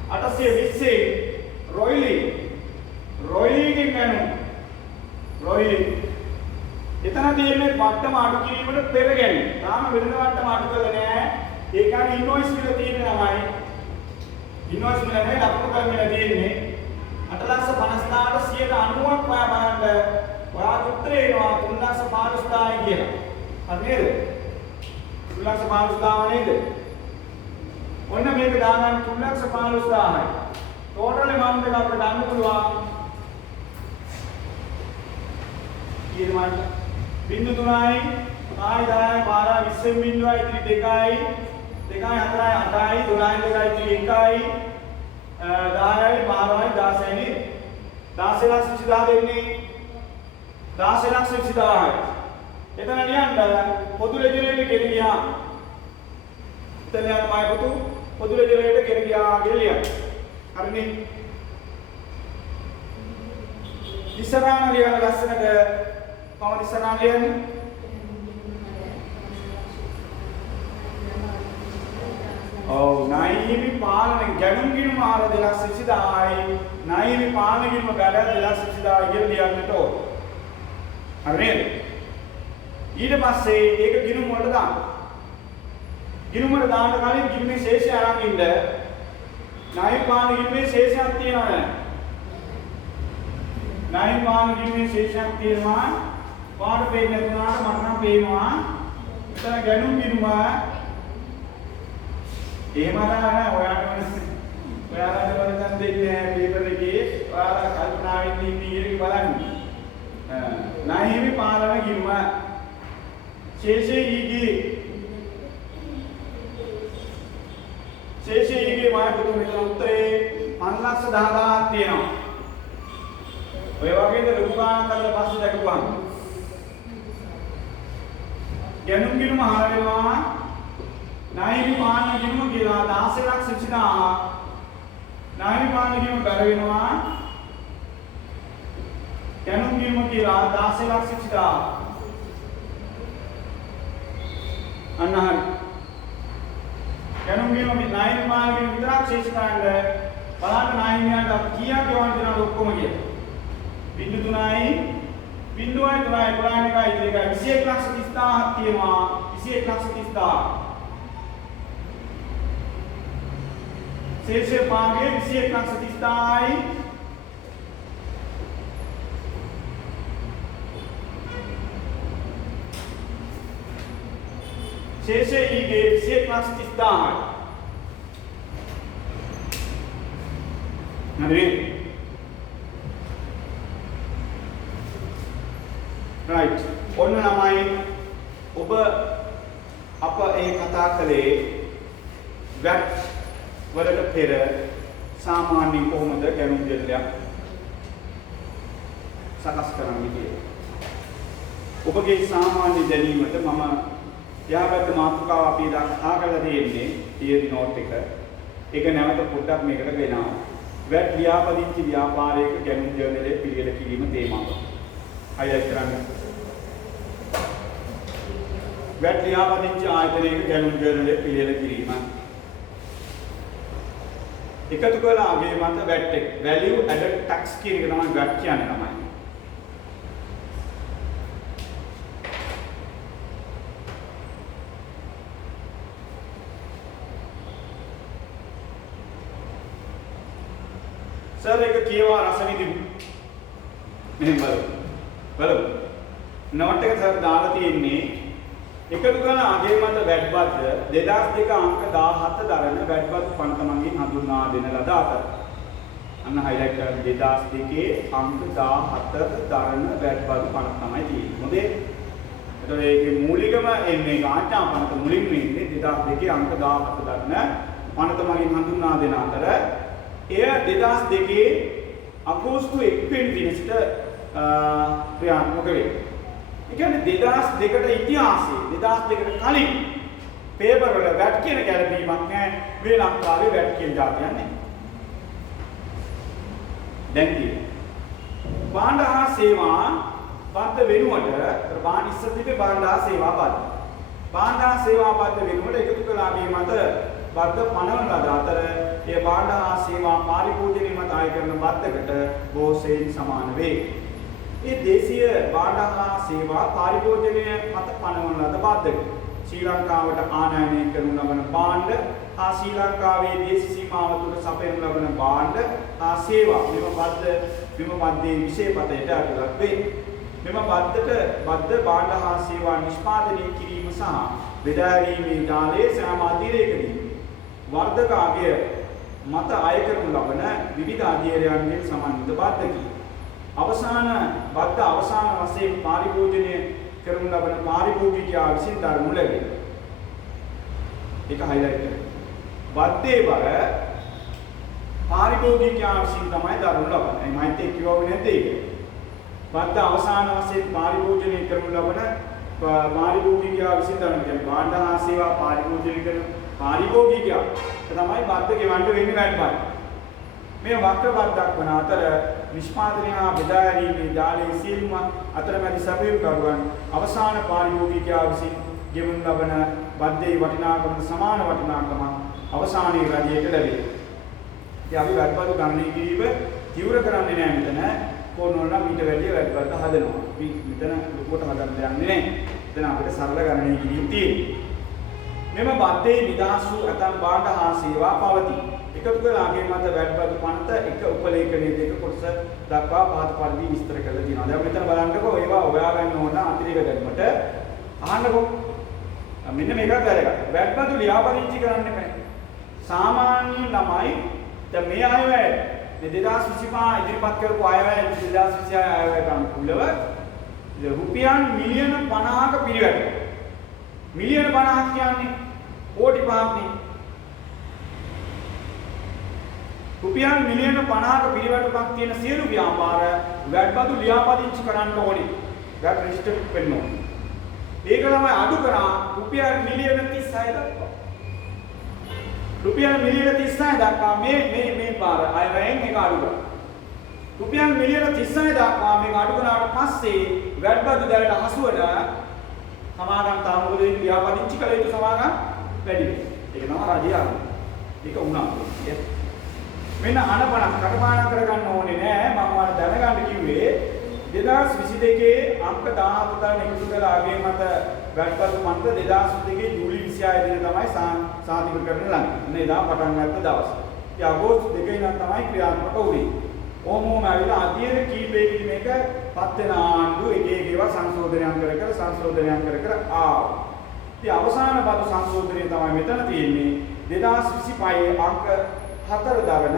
820 රොයිලිගෙන් ගණන්. රොයිලි එතන තියෙන්නේ මට්ටම අඩු කිරීමට පෙර ගැනීම. තාම වෙළඳ මට්ටම අඩු කරලා නැහැ. ඒ කියන්නේ ඉන්වොයිස් වල තියෙන ළමයි ඉන්වොයිස් වල නේ ලකුණු කරගෙන තියෙන්නේ 8,50,000ට 90ක් ඔයා බලන්න. ඔයා උත්තරේ එනවා 3,15,000 කියලා. හරි නේද? 3,15,000 නේද? ඔන්න මේක දාගන්න 3,15,000යි. ටෝටල් amount එක අපිට ගන්න පුළුවන්. කීයද මාත්? 0.3යි 5යි 10යි 12යි 20 බිඳුවයි ඉතිරි 2යි 4යි 8යි 12යි 2යි ඉතිරි 1යි 10යි 12යි 16යි 16,20,000 දෙන්නේ 16,20,000යි. එතන ලියන්න පොදු ලෙජරේට ගෙල ගියා. එතන යන මම පොදු ලෙජරේට ගෙල ගියා කියලා ලියන්න. හරිනේ. ඉස්සරහාම ලියන ලස්සනට කොහොමද ඉස්සරහාම ලියන්නේ? ඔව් නයිමි පාලන ගැනුම් ගිණුම ආර 220000යි නයිමි පාලන ගිණුම බැල 220000 කියලා ලියන්නට ඕන. හරි නේද? ඊට පස්සේ ඒක ගිණුම වලට දාන්න. ගිණුම වලට දාන්න කලින් ගිණුමේ ශේෂය අරන් ඉන්න. නයිමි පාලන ගිණුමේ ශේෂයක් තියෙනවා නේද? නයිමි පාලන ගිණුමේ ශේෂයක් තියෙනවා. පාඩ පෙන්නේ නැතුණාට මට නම් පේනවා. මෙතන ගැනුම් ගිණුම එහෙම නැහැ ඔයාලට වරදන් දෙන්නේ නැහැ පේපර් එකේ ඔයාලා කල්පනාවෙන් ඉන්නේ ඊරේ බලන්න. නයිමි පාලන ගිණුම ශේෂයේ ඊගේ මායපුතු මෙතන උත්තරේ 510000ක් තියෙනවා. ඔය වගේද ලොකු ගානක් කරලා පස්සේ දැකපුවාම ගැනුම් ගිණුම හර වෙනවා නයිමි පාලන ගිණුම කියලා 1620000 නයිමි පාලන ගිණුම බැර වෙනවා ගැනුම් ගිණුම කියලා 1620000 අන්න හරි ගැනුම් ගිණුම නයිමි පාලන ගිණුම විතරක් ශේෂ කරන්න බලන්න නයිමියන්ට අපි කීයක් ගෙවන්න දෙනවද ඔක්කොම කියලා 0.3යි 0.3යි පුරාණ එකයි ඉතින් ඒක 2130000ක් තියෙනවා 2130000 ශේෂයේ භාගයේ 2130000යි ශේෂයේ ඊගේ 2130000යි හරි right ඔන්න ළමයි ඔබ අප ඒ කතා කළේ වැට් වලට පෙර සාමාන්‍ය කොහොමද ගැනුම් දෙල්ලයක් සකස් කරන්නේ කියලා. ඔබගේ සාමාන්‍ය දැනීමට මම යාපැත්ත මාතෘකාව අපි කතා කරලා තියෙන්නේ තියරි නෝට් එක. ඒක නැවත පොඩ්ඩක් මේකට ගෙනාවා. වැට් ලියාපදිංචි ව්‍යාපාරයක ගැනුම් දෙල්ලේ පිළිවෙල කිරීම තේමාව. highlight කරන්න. වැට් ලියාපදිංචි ආයතනයක ගැනුම් දෙල්ලේ පිළිවෙල කිරීම එකතු කළා අගේ මත වැට් එක value added tax කියන එක තමයි වැට් කියන්නේ තමයි. සර් එක කියවා රස විඳිමු. මෙහෙම බලමු. නෝට් එක සර් දාලා තියෙන්නේ එකතු කරන අගේ මත වැට් බද්ද 2002 අංක 17 දරන වැට් බද් පනත මගින් හඳුන්වා දෙන ලද අතර. අන්න highlight කරලා 2002 අංක 17 දරන වැට් බද් පනත තමයි තියෙන්නේ. මොකද එතකොට ඒකේ මූලිකම එන්නේ ගාණ්ඨා පනත මුලින්ම ඉන්නේ 2002 අංක 17 දරන පනත මගින් හඳුන්වා දෙන අතර එය 2002 අගෝස්තු 1 වෙනි දින සිට ක්‍රියාත්මක වේ. ඒ කියන්නේ 2002ට ඉතිහාසයේ 2002ට කලින් පේපර් වල වැට් කියන ගැළපීමක් නැහැ. මේ ලංකාවේ වැට් කියන જાතියක් නැහැ. දැන් තියෙනවා. භාණ්ඩ හා සේවා බද්ද වෙනුවට භාණ්ඩ ඉස්සර තිබේ භාණ්ඩ හා සේවා බද්ද. භාණ්ඩ හා සේවා බද්ද වෙනුවට එකතු කළාගේ මත බද්ද පනවන ලද අතර ඒ භාණ්ඩ හා සේවා පාරිභෝජනය මත ආය කරන බද්දකට බොහෝසෙයින් සමාන වේ. ඒ දේශීය භාණ්ඩ හා සේවා පාරිභෝජනය මත පනවන ලද බද්දක ශ්‍රී ලංකාවට ආනයනය කරනු ලබන භාණ්ඩ හා ශ්‍රී ලංකාවේ දේශීය සීමාව තුළ සපයනු ලබන භාණ්ඩ හා සේවා මෙම බද්දේ විශේෂපතයට අතුලත් වේ. මෙම බද්ද භාණ්ඩ හා සේවා නිෂ්පාදනය කිරීම සහ බෙදාහැරීමේ කාලයේ සෑම අධීරයකදී වර්ධක අගය මත අය කරනු ලබන විවිධ අධීරයන්ගෙන් සමන්විත බද්දකි. අවසාන වශයෙන් පාරිභෝජනය කරනු ලබන පාරිභෝගිකයා විසින් දරනු ලැබේ. ඒක highlight කරන්න. බද්දේ බර පාරිභෝගිකයා විසින් තමයි දරනු ලබන්නේ. මයිත් එක්ක කියවුවේ නැද්ද ඒක? බද්ද අවසාන වශයෙන් පාරිභෝජනය කරනු ලබන පාරිභෝගිකයා විසින් දරනු කියන්නේ භාණ්ඩ හා සේවා පාරිභෝජනය කරන පාරිභෝගිකයා තමයි බද්ද ගෙවන්න වෙන්නේ වැට් බද්ද. මේ වක්‍රවත් දක්වන අතර නිෂ්පාදනය හා බෙදා ගැනීමේ ජාලයේ සියලුම අතරමැදි සැපයුම්කරුවන් අවසාන පාරිභෝගිකයා විසින් ගෙවනු ලබන බද්දේ වටිනාකම සමාන වටිනාකම අවසානයේ රජයට ලැබේ. ඉතින් අපි වැඩබදු ගණනය කිරීම තීව්‍ර කරන්නේ නැහැ මෙතන. කොනෝන මීට වැඩිය වැඩබද හදනවා. අපි මෙතන ලොකුවට හදන්න යන්නේ නැහැ. එතන අපිට සරල ගණනය කිරීම තියෙනවා. මෙම බද්දේ නිදහස් වූ ඇතම් භාණ්ඩ හා සේවා පවතී. එකතු කළාගේ මත වැඩබදු පනත එක උපලේඛනයේ දෙක කොටස දක්වා පහත පරිදි විස්තර කරලා තියෙනවා. දැන් මෙතන බලන්නකෝ ඒවා හොයා ගන්න ඕන අතිරේක දැනුමට අහන්නකෝ. මෙන්න මේකත් වැදගත්. වැඩබදු ලියාපදිංචි කරන්න එපා. සාමාන්‍ය ළමයි දැන් මේ අයවැය මේ 2025 ඉදිරිපත් කරපු අයවැය 2026 අයවැයට අනුකූලව රුපියල් මිලියන 50ක පිරිවැට. මිලියන 50ක් කියන්නේ කෝටි 5ක්නේ. රුපියල් මිලියන 50ක පිරිවැටක් තියෙන සියලු ව්‍යාපාර වැඩබදු ලියාපදිංචි කරන්න ඕනේ. වැඩ රෙජිස්ටර් වෙන්න ඕනේ. ඒක ළමයි අඩු කරා රුපියල් මිලියන 36 දක්වා. රුපියල් මිලියන 36 දක්වා මේ පාර අයවැයෙන් මේක අඩු කරා. රුපියල් මිලියන 36 දක්වා මේක අඩු කරාට පස්සේ වැඩබදු දැලට හසු වෙන සමාගම් තාමුකදී ලියාපදිංචි කළ යුතු සමාගම් වැඩි වෙනවා. ඒක තමයි රජය අරමුණ. ඒක උනා. මෙන්න අනපනක් කටපාඩම් කරගන්න ඕනේ නෑ. මම ඔයාලට දැනගන්න කිව්වේ 2022 අංක 17 තරම් එකතු කරලා ආගේ මත වැඩපත් මන්ත 2022 ජූලි 26 දින තමයි සාතික කරන්න ලඟ. එදා පටන් ගත්ත දවස්. ඉතින් අගෝස්තු 2 ඉඳන් තමයි ක්‍රියාත්මක වුනේ. ඕමෝම ඇවිල්ලා අධ්‍යයන කීපයකින් මේක පත් වෙන ආණ්ඩු එක ඒවා සංශෝධනයන් කර කර ආවා. ඉතින් අවසාන බදු සංශෝධනය තමයි මෙතන තියෙන්නේ 2025 අංක 4 දවන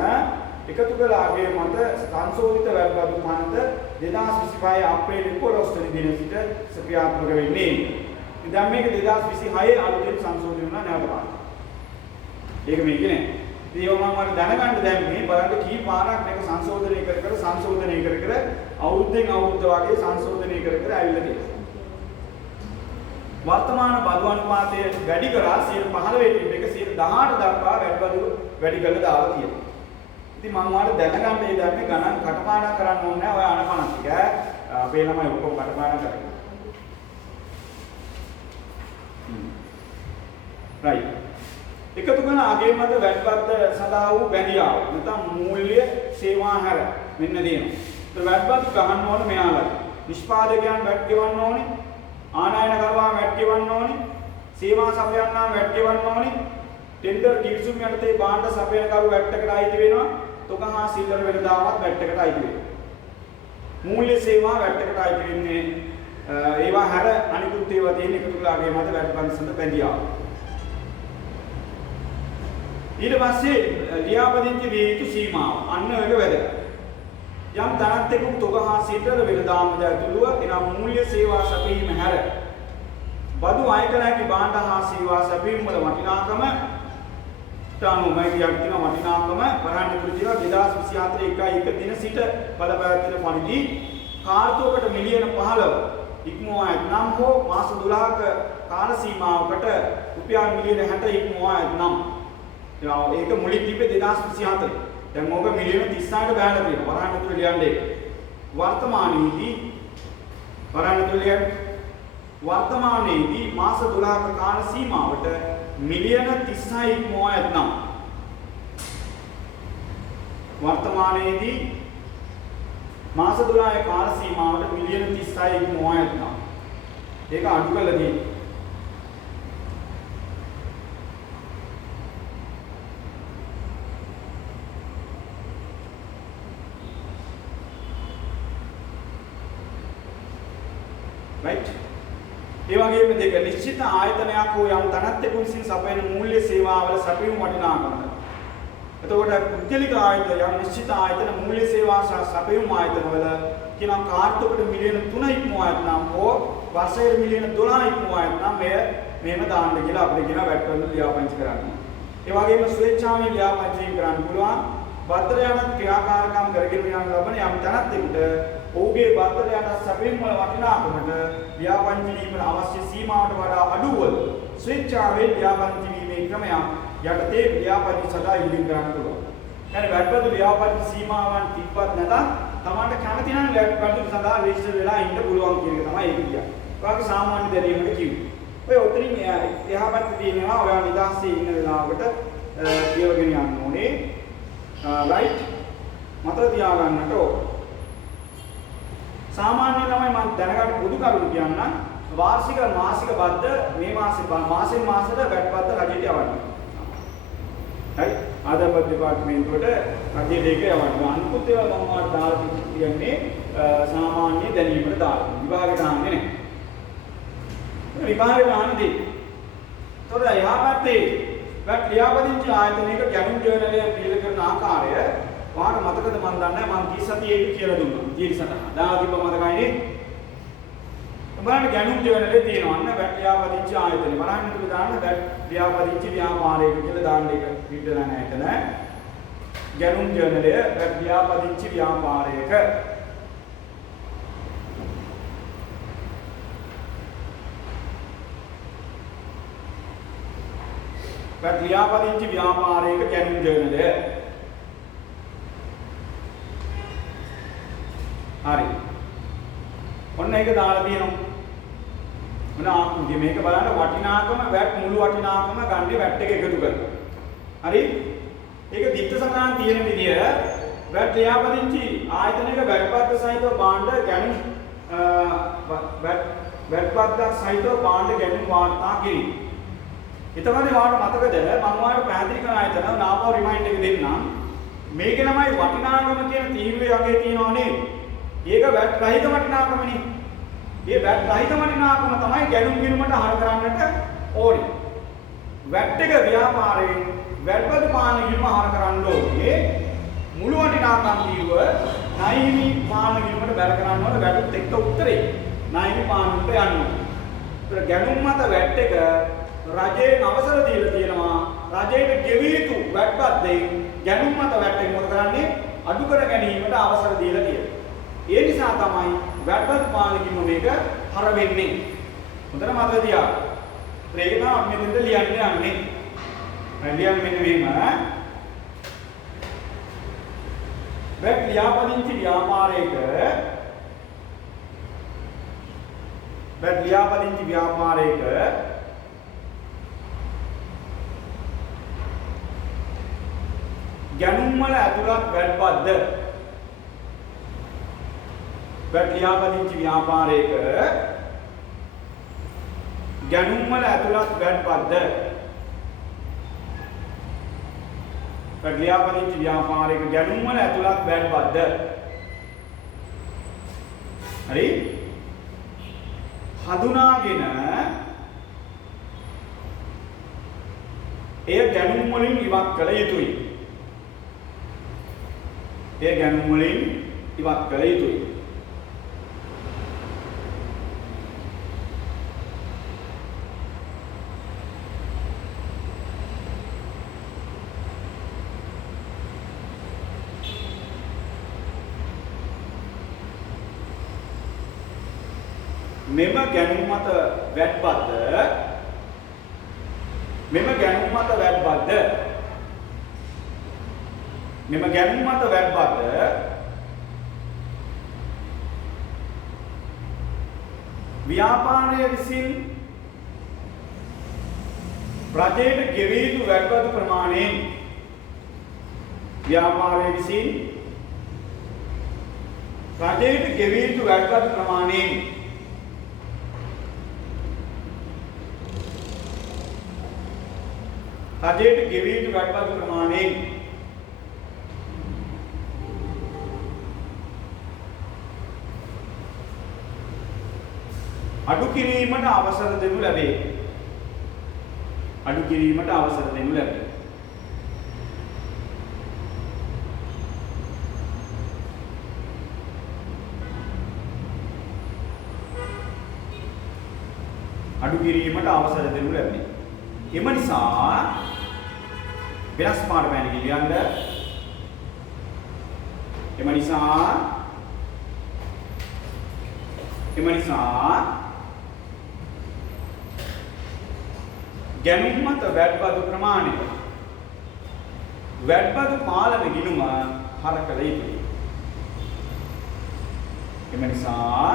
එකතු කළ ආගේ මත සංශෝධිත වැඩබදු පනත 2025 අප්‍රේල් 11 වෙනි දින සිට ක්‍රියාත්මක වෙන්නේ. ඉතින් දැන් මේක 2026 අලුතෙන් සංශෝධනය වුණා නැවත පාර. ඒක මේක නේ. ඉතින් මම මට දැනගන්න දැන් මේ බලන්න කී පාරක් මේක සංශෝධනය කර අවුරුද්දෙන් අවුරුද්ද වගේ සංශෝධනය කර ඇවිල්ලා තියෙනවා. වර්තමාන බදු අනුපාතය වැඩි කරා 15 එක 18 දක්වා වැඩබදු වැඩි කරලා දාලා තියෙනවා. ඉතින් මම ඔයාලට දැනගන්න මේ ධර්මයේ ගණන් කටපාඩම් කරන්න ඕනේ නැහැ. ඔය අනපනක් ටික අපේ ළමයි ඔක්කොම කටපාඩම් කරගන්න. right. එකතු කරන ආගේ මත වැඩපත් සඳහා වූ බැඳියාව නැත්නම් මූල්‍ය සේවා හැර මෙන්න දෙනවා. ඒ වැඩපත් ගහන්න ඕනේ මෙයාලට. නිෂ්පාදකයන් වැඩ ගෙවන්න ඕනේ. ආනයනකරුවා වැඩ ගෙවන්න ඕනේ. සේවා සපයන්නා වැඩ ගෙවන්න ඕනේ. ටෙන්ඩර් කිවිසුම් යටතේ භාණ්ඩ සපයනකරු වැට්ටකට අයිති වෙනවා. තොග හා සිල්වර වෙළඳාමත් වැට්ටකට අයිති වෙනවා. මූල්‍ය සේවා වැට්ටකට අයිති වෙන්නේ ඒවා හැර අනිකුත් ඒවා තියෙන එකතු කරලාගේ මත වැඩපත් සඳ බැඳියාව. ඊට පස්සේ ලියාපදිංචි විය යුතු සීමාව. අන්න ඒක වැදගත්. යම් තනත් එක්ක තොග හා සිල්වර වෙළඳාමද ඇතුළුව එනම් මූල්‍ය සේවා සැපීම හැර බදු අය කළ හැකි භාණ්ඩ හා සේවා සැපීම වල වටිනාකම තානුමයි කියන වටිනාකම වරහන් කුරුතිවා 2024 1 දින සිට බලපෑවෙන පරිදි කාර්තුවකට මිලියන 15 ඉක්මවා ඇතනම් හෝ මාස 12ක කාල සීමාවකට රුපියල් මිලියන 60 ඉක්මවා ඇතනම් ඒක මුලින් තිබ්බේ 2024. දැන් මොක මිලියන 36ට බෑලා තියෙනවා. වරහන් කුරුතිවා ලියන්නේ වර්තමානයේදී මාස 12ක කාල සීමාවට මිලියන 36 ඉක්මවා ඇතනම් වර්තමානයේදී මාස 12ක කාල සීමාවට මිලියන 36 ඉක්මවා ඇතනම් ඒක අඩු කළා තියෙනවා. right. ඒ වගේම දෙක නිශ්චිත ආයතනයක් හෝ යම් තනත්තෙකු විසින් සපයන මූල්‍ය සේවාවල සැපයුම් වටිනාකම. එතකොට පුද්ගලික ආයතන යම් නිශ්චිත ආයතන මූල්‍ය සේවා සැපයුම් ආයතනවල කියන කාර්තුවකට මිලියන 3 ඉක්මවා ඇතනම් හෝ වර්ෂයේ මිලියන 12 ඉක්මවා ඇතනම් මෙහෙම දාන්න කියලා අපිට කියන වැටවල ලියාපදිංචි කරන්න. ඒ වගේම ස්වේච්ඡාවෙන් ලියාපදිංචි කරන්න පුළුවන්. බද්දර යන ක්‍රියාකාරකම් කරගෙන යන ලබන යම් තනත්තෙකුට ඔහුගේ බද්දරයට සැපයුම් වල වටිනාකමට ලියාපදිංචි වීමට අවශ්‍ය සීමාවට වඩා අඩු වල ස්වේච්ඡාවෙන් ලියාපදිංචි වීමේ ක්‍රමයක් යටතේ ලියාපදිංචි සදා ඉදිරි කරන්න පුළුවන්. يعني වැඩපත් ව්‍යාපෘති සීමාවන් තිබ්බත් නැතත් තමන්ට කැමති නම් වැඩපත් සඳහා රෙජිස්ටර් වෙලා ඉන්න පුළුවන් කියන එක තමයි ඒක කියන්නේ. ඔයාගේ සාමාන්‍ය දැරීමකට කිව්වේ. ඔය උතරින් එහා පැත්තේ තියෙනවා ඔයා නිදහසේ ඉන්න වෙලාවකට කියවගෙන යන්න ඕනේ. රයිට් මතක තියාගන්නට ඕන. සාමාන්‍ය ළමයි මම දැනගන්න පොදු කරුණු කියන්නම්. වාර්ෂික මාසික බද්ද මේ මාසෙන් මාසෙට වැඩපත් රජයට යවන්න. හරි ආදායම් දෙපාර්තමේන්තුවට රජයට ඒක යවන්න. අනිකුත් ඒවා මම ඔයාලට දාලා කියන්නේ සාමාන්‍ය දැනීමකට දාලා. විභාගයට ආන්නේ නැහැ. විභාගයට ආන්නේ. තොර එහා පැත්තේ වැට් ලියාපදිංචි ආයතනයක ගැනුම් ජර්නලය පිළිල කරන ආකාරය ඔයාලට මතකද මන් දන්නේ නැහැ. මම කී සතියේදී කියලා දුන්නා. ජීවි සටහන. දාලා තිබ්බ මතකයිනේ. බලන්න ගැනුම් ජර්නලේ තියෙනවා අන්න වැට් ලියාපදිංචි ආයතනය. බලන්න මෙතන දාන්න වැට් ලියාපදිංචි ව්‍යාපාරයක කියලා දාන්න එක පිටලා නැහැ එතන. ගැනුම් ජර්නලය වැට් ලියාපදිංචි ව්‍යාපාරයක වැට් ලියාපදිංචි ව්‍යාපාරයක ගැනුම් ජර්නලය. හරි. ඔන්න ඒක දාලා තියෙනවා. මොන ආකෘතිය මේක බලන්න වටිනාකම වැට් මුළු වටිනාකම ගන්නේ වැට් එක එකතු කරලා. හරි? ඒක දිත්ත සටහන් තියෙන විදිය වැට් ලියාපදිංචි ආයතනයක වැට්පත් සහිතව භාණ්ඩ ගැනුම් වැට්පත් සහිතව භාණ්ඩ ගැනුම් වාර්තා කිරීම. එතකොට වාට මතකද මම වාට පැහැදිලි කරන ආයතන නාපව රිමයින්ඩ් එක දෙන්නම්. මේක තමයි වටිනාකම කියන තීරුවේ යගේ තියෙනවා නේද? ඒක වැට් රහිත වටිනාකමනේ. මේ වැට් රහිත වටිනාකම තමයි ගැනුම් ගිණුමට හර කරන්නට ඕනේ. වැට් එක ව්‍යාපාරයෙන් වැට්පත් පාන ගිණුම හර කරන්න ඕනේ. මුළු වටිනාකම් තීරුව ණයමි පාන ගිණුමට බැල කරන්න ඕන වැටුත් එක්ක උත්තරේ. ණයමි පානුට යන්න ඕනේ. ඒතර ගැනුම් මත වැට් එක රජයෙන් අවසර දීලා තියෙනවා. රජයට ගෙවිය යුතු වැට්පත් දෙයින් ගැනුම් මත වැට් එක මොකද කරන්නේ? අඩු කර ගැනීමට අවසර දීලා තියෙනවා. ඒ නිසා තමයි වැට්පත් පාලකින්ම මේක හර වෙන්නේ. හොඳට මතක තියාගන්න. ඒක තමයි අපි මෙතනට ලියන්න යන්නේ. ලියන්න මෙන්න මෙහෙම. වැට් ලියාපදිංචි ව්‍යාපාරයක ගැනුම් වල ඇතුළත් වැට්පත්ද වැට් ලියාපදිංචි ව්‍යාපාරයක ගැනුම් වල ඇතුළත් වැට්පත්ද වැට් ලියාපදිංචි ව්‍යාපාරයක ගැනුම් වල ඇතුළත් වැට්පත්ද හරි හඳුනාගෙන එය ගැනුම් වලින් ඉවත් කළ යුතුයි. එය ගැනුම් වලින් ඉවත් කළ යුතුයි. මෙම ගැනුම් මත වැට්පත්ද ව්‍යාපාරය විසින් රජයට ගෙවිය යුතු වැට්පත් ප්‍රමාණයෙන් අඩු කිරීමට අවසර දෙනු ලැබේ. එම නිසා වෙනස් පාඩමක් ලියන්න. එම නිසා ගැනුම් මත වැට්පත් ප්‍රමාණය වැඩබදු පාලන ගිණුම හර කළ යුතුයි. එම නිසා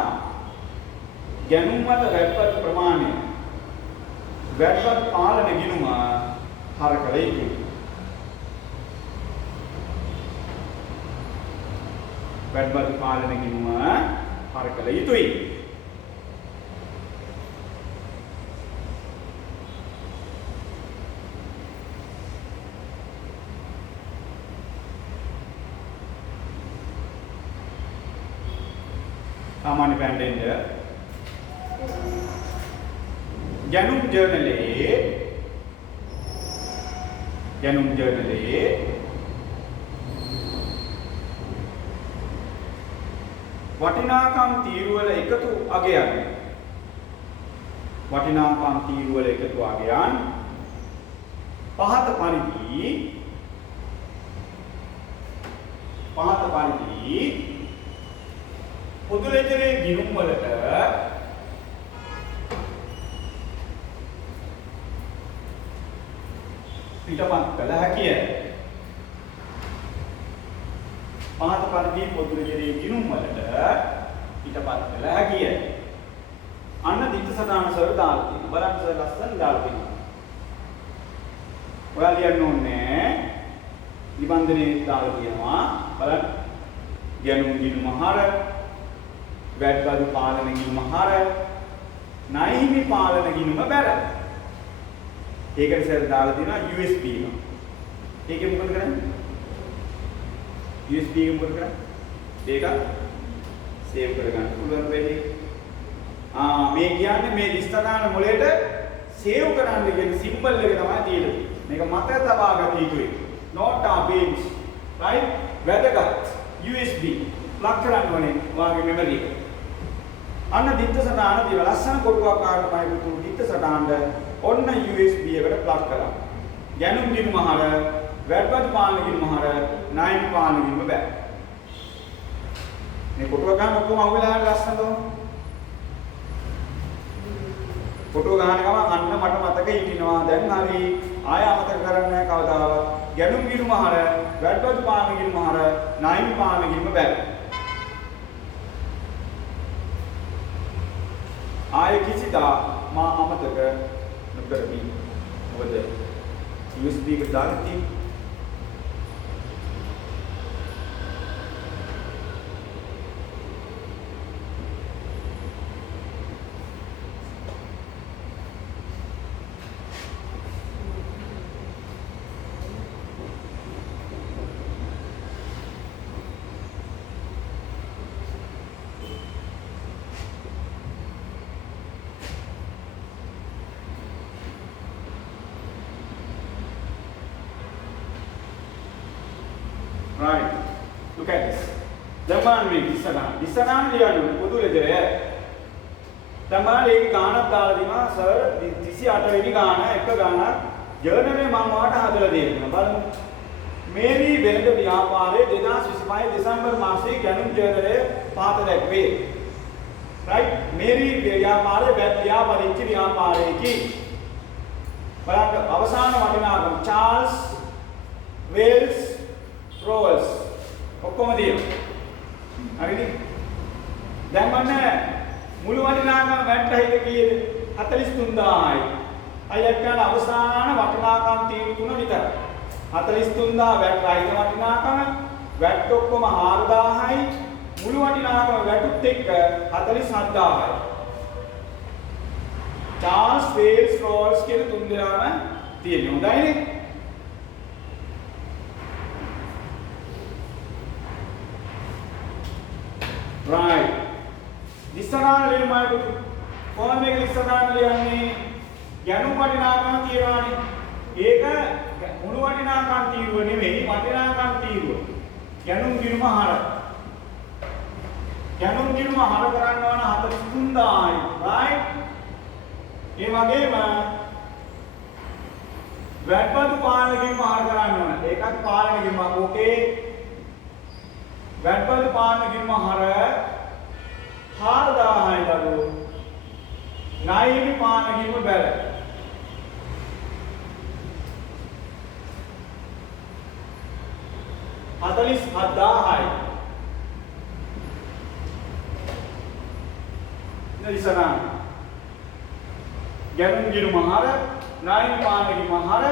ගැනුම් මත වැඩබදු ප්‍රමාණය වැඩබදු පාලන ගිණුම හර කළ යුතුයි. වැඩබදු පාලන ගිණුම හර කළ යුතුයි. सामान्य पैंडेंजर ගැනුම් ජර්නලයේ වටිනාකම් තීරුවල එකතු අගයන් පහත පරිදි පොදු ලෙජරේ ගිණුම් වලට පිටපත් කළ හැකිය. පහත පරිදි පොදු ලෙජරේ ගිණුම් වලට පිටපත් කළ හැකිය. අන්න දිත්ත සටහන සර් දාලා තියෙනවා. බලන්න සර් ලස්සන දාලා තියෙනවා. ඔයාලා ලියන්න ඕනේ නිබන්ධනේ දාලා තියෙනවා. බලන්න ගැනුම් ගිණුම හර වැඩබදු පාලන ගිණුම හර ණයහිමි පාලන ගිණුම බැර. ඒකට සර් දාලා තියෙනවා USB එක. ඒකෙ මොකද කරන්නේ? USB එක මොකද කරන්නේ? ඒක සේව් කරගන්න පුළුවන් වෙන්නේ. මේ කියන්නේ මේ දිස්ත්‍රාණ මොලේට සේව් කරන්න කියන සිම්බල් එක තමයි තියෙන්නේ. මේක මත තබා ගත යුතුයි. not a beans right? වැදගත් USB ප්ලග් කරන්න ඕනේ වාගේ මෙමරි එක. අන්න දිත්ත සටහන දිව ලස්සන කොටුවක් ආකාරයට පුතු දිත්ත සටහනට ඔන්න USB එකට ප්ලග් කරා. ගැනුම් ගිණුම හර වැඩබදු පාලන ගිණුම හර ණයහිමි පාලන ගිණුම බෑ. මේ කොටුව ගන්න ඔක්කොම අහුවෙලා යන ලස්සනද? කොටුව ගන්න ගමන් අන්න මට මතක හිටිනවා දැන් හරි ආය අමතක කරන්නේ නැහැ කවදාවත්. ගැනුම් ගිණුම හර වැඩබදු පාලන ගිණුම හර ණයහිමි පාලන ගිණුම බෑ. ආය කිසිදා මා අමතක නොකරමි. මොකද USB එක දාලා තියෙන්නේ. Right. Look at this. Zaman में दिसनान लिया नो पुदु ले जाए. तमाल एक गाना डाल दिमा सर दिसी आटा वेनी गाना एक गाना जर्नल में मामाटा हादला दे दिया. बल मेरी वेंद व्यापारे 2025 दिसंबर मासे ගැනුම් ජර්නලයේ පාත දැක්වේ. Right? मेरी व्यापारे व्यापारिච්ච व्यापाරයේ බලන්න අවසාන වටිනාකම චාල්ස් වේල්ස් Rolls ඔක්කොම තියෙනවා. හරිද? දැන් මන්න මුළු වටිනාකම වැට්ටහිද කීයද? 43000යි. අයියට ගන්න අවසාන වටිනාකම් තීරු තුන විතරයි. 43000 වැට්ටහිද වටිනාකම වැට් ඔක්කොම 4000යි. මුළු වටිනාකම වැටුත් එක්ක 47000යි. චාල්ස් වේල්ස් රෝල්ස් කියන තුන් දෙනාම තියෙනවා. හොඳයිනේ? Right. දිස්සනාන ලියුමයි පුතු. කොහොමද මේක දිස්සනාන ලියන්නේ? ගැනුම් වටිනාකම තියනවානේ. ඒක මුළු වටිනාකම් තීරුව නෙවෙයි වටිනාකම් තීරුව. ගැනුම් ගිණුම හර. ගැනුම් ගිණුම හර කරන්න ඕන 43000යි. right? ඒ වගේම වැඩබදු පාලන ගිණුම හර කරන්න ඕන. ඒකත් පාලන ගිණුමක්. ඕකේ වැඩබදු පාලන ගිණුම හර 4000යි දරුවෝ. ණයහිමි පාලන ගිණුම බැල. 47000යි. ඉස්සරහ ගැනුම් ගිණුම හර නායින් පානගිම හර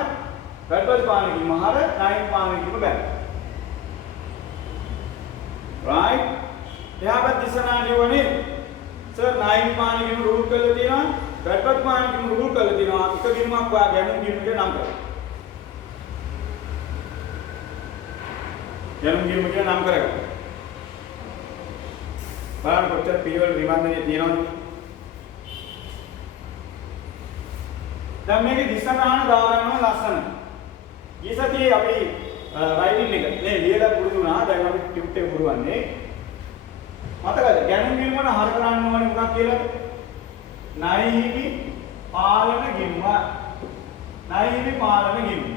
වැටපත් පානගිම හර නායින් පානගිම බැල. right එයාපත් ඉස්සරහ ලියවනේ සර් නායින් පානගිම රූල් කරලා තියෙනවා වැටපත් පානගිම රූල් කරලා තියෙනවා එක ගිණුමක් ඔයා ගැනුම් ගිණුමේ නම් කරලා ගැනුම් ගිණුම කියලා නම් කරගන්න. බලන්න කොච්චර පිළිවෙල නිබන්ධනයේ තියෙනවද? දැන් මේකේ දිස්සනාන දාගන්නවා ලස්සන. ඊසතියේ අපි රයිටින් එක නේ ලියලා පුරුදු වුණා. දැන් අපි ටියුට් එක පුරවන්නේ. මතකද? ගැනුම් ගිණුම වල හර කරන්න ඕනේ මොකක් කියලාද? නයිහිමි පාලන ගිණුම. නයිහිමි පාලන ගිණුම.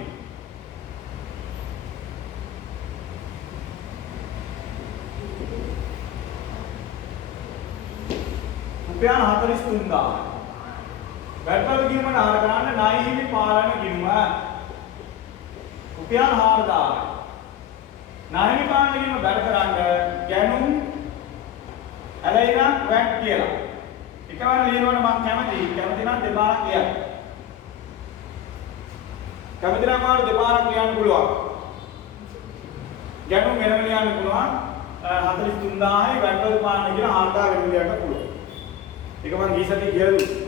රුපියල් 43000. වැටපත් ගිණුමට හර කරන්න නයිහිමි පාලන ගිණුම රුපියල් 4000යි. නයිහිමි පාලන ගිණුම බැල කරන්න ගැනුම් ඇලයිනා වැට් කියලා. එකවර ලියනවනේ මම කැමති නම් දෙපාරක් ලියන්න. කැමති නම් මාරු දෙපාරක් ලියන්න පුළුවන්. ගැනුම් වෙනම ලියන්න පුළුවන් 43000යි වැටපත් පාලන කියලා 4000 වෙන ලියන්න පුළුවන්. ඒක මම ගියසතිය කියලා දුන්නා.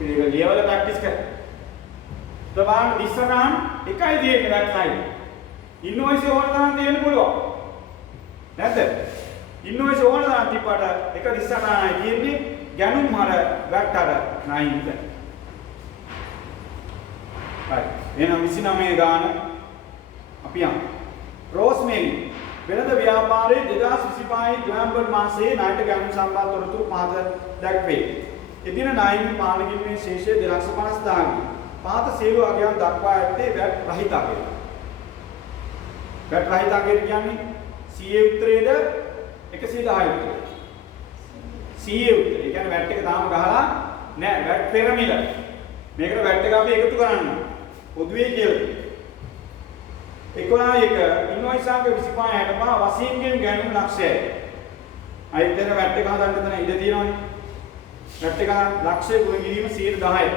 ඒක ලියවල ප්‍රැක්ටිස් කරා. ප්‍රමාණ දිස්සනම් එකයි දෙන්නේ වැට්ටයි. ඉන්වොයිස් ඕන තරම් දෙන්න පුළුවන්. නැද්ද? ඉන්වොයිස් ඕන තරම් තිබ්බට එක දිස්සනයි තියෙන්නේ ගැනුම් හර වැට්ටර නයින් එක. හරි. එහෙනම් 29 ගාන අපි යමු. රෝස්මේරි වෙළඳ ව්‍යාපාරයේ 2025 නොවැම්බර් මාසයේ ණයට ගැනුම් සම්බන්ධ තොරතුරු පහත දැක්වේ. එදින ණයින් පාලකින්මේ ශේෂය 250000යි. පහත සියලු අගයන් දක්වා ඇත්තේ වැට් රහිත අගය. වැට් රහිත අගය කියන්නේ CA උත්තරේද 110 උත්තරේ. CA උත්තරේ. ඒ කියන්නේ වැට් එක තාම ගහලා නෑ වැට් පෙරමිල. මේකට වැට් එක අපි එකතු කරන්න. පොදුවේ කියලා. 11 ඉන්වොයිස් අංක 25 වශයෙන්ගෙන් ගැනුම් ලක්ෂයයි. අයිත් එක වැට් එක හදන්න තන ඉඩ තියෙනවනේ. වැට් එක ලක්ෂය ගුණ කිරීම 10%යි.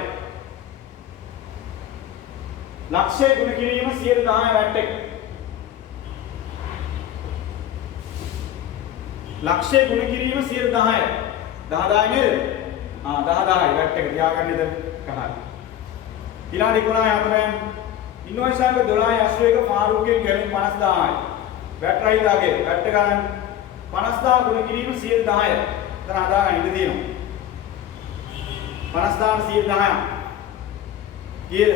ලක්ෂය ගුණ කිරීම 10% වැට් එක. ලක්ෂය ගුණ කිරීම 10%යි. 10000 නේද? 10000යි වැට් එක තියාගන්නද කහයි. ඊළඟ 11 අතරෙන් ඉන්වොයිස් අංක 1281 ෆාරූක්ගෙන් ගැනුම් 50000යි. වැට් රහිත අගය වැට් එක ගන්න 50000 ගුණ කිරීම 10%යි. එතන හදාගන්න ඉඳ තියෙනවා. 50000 10%. කීයද?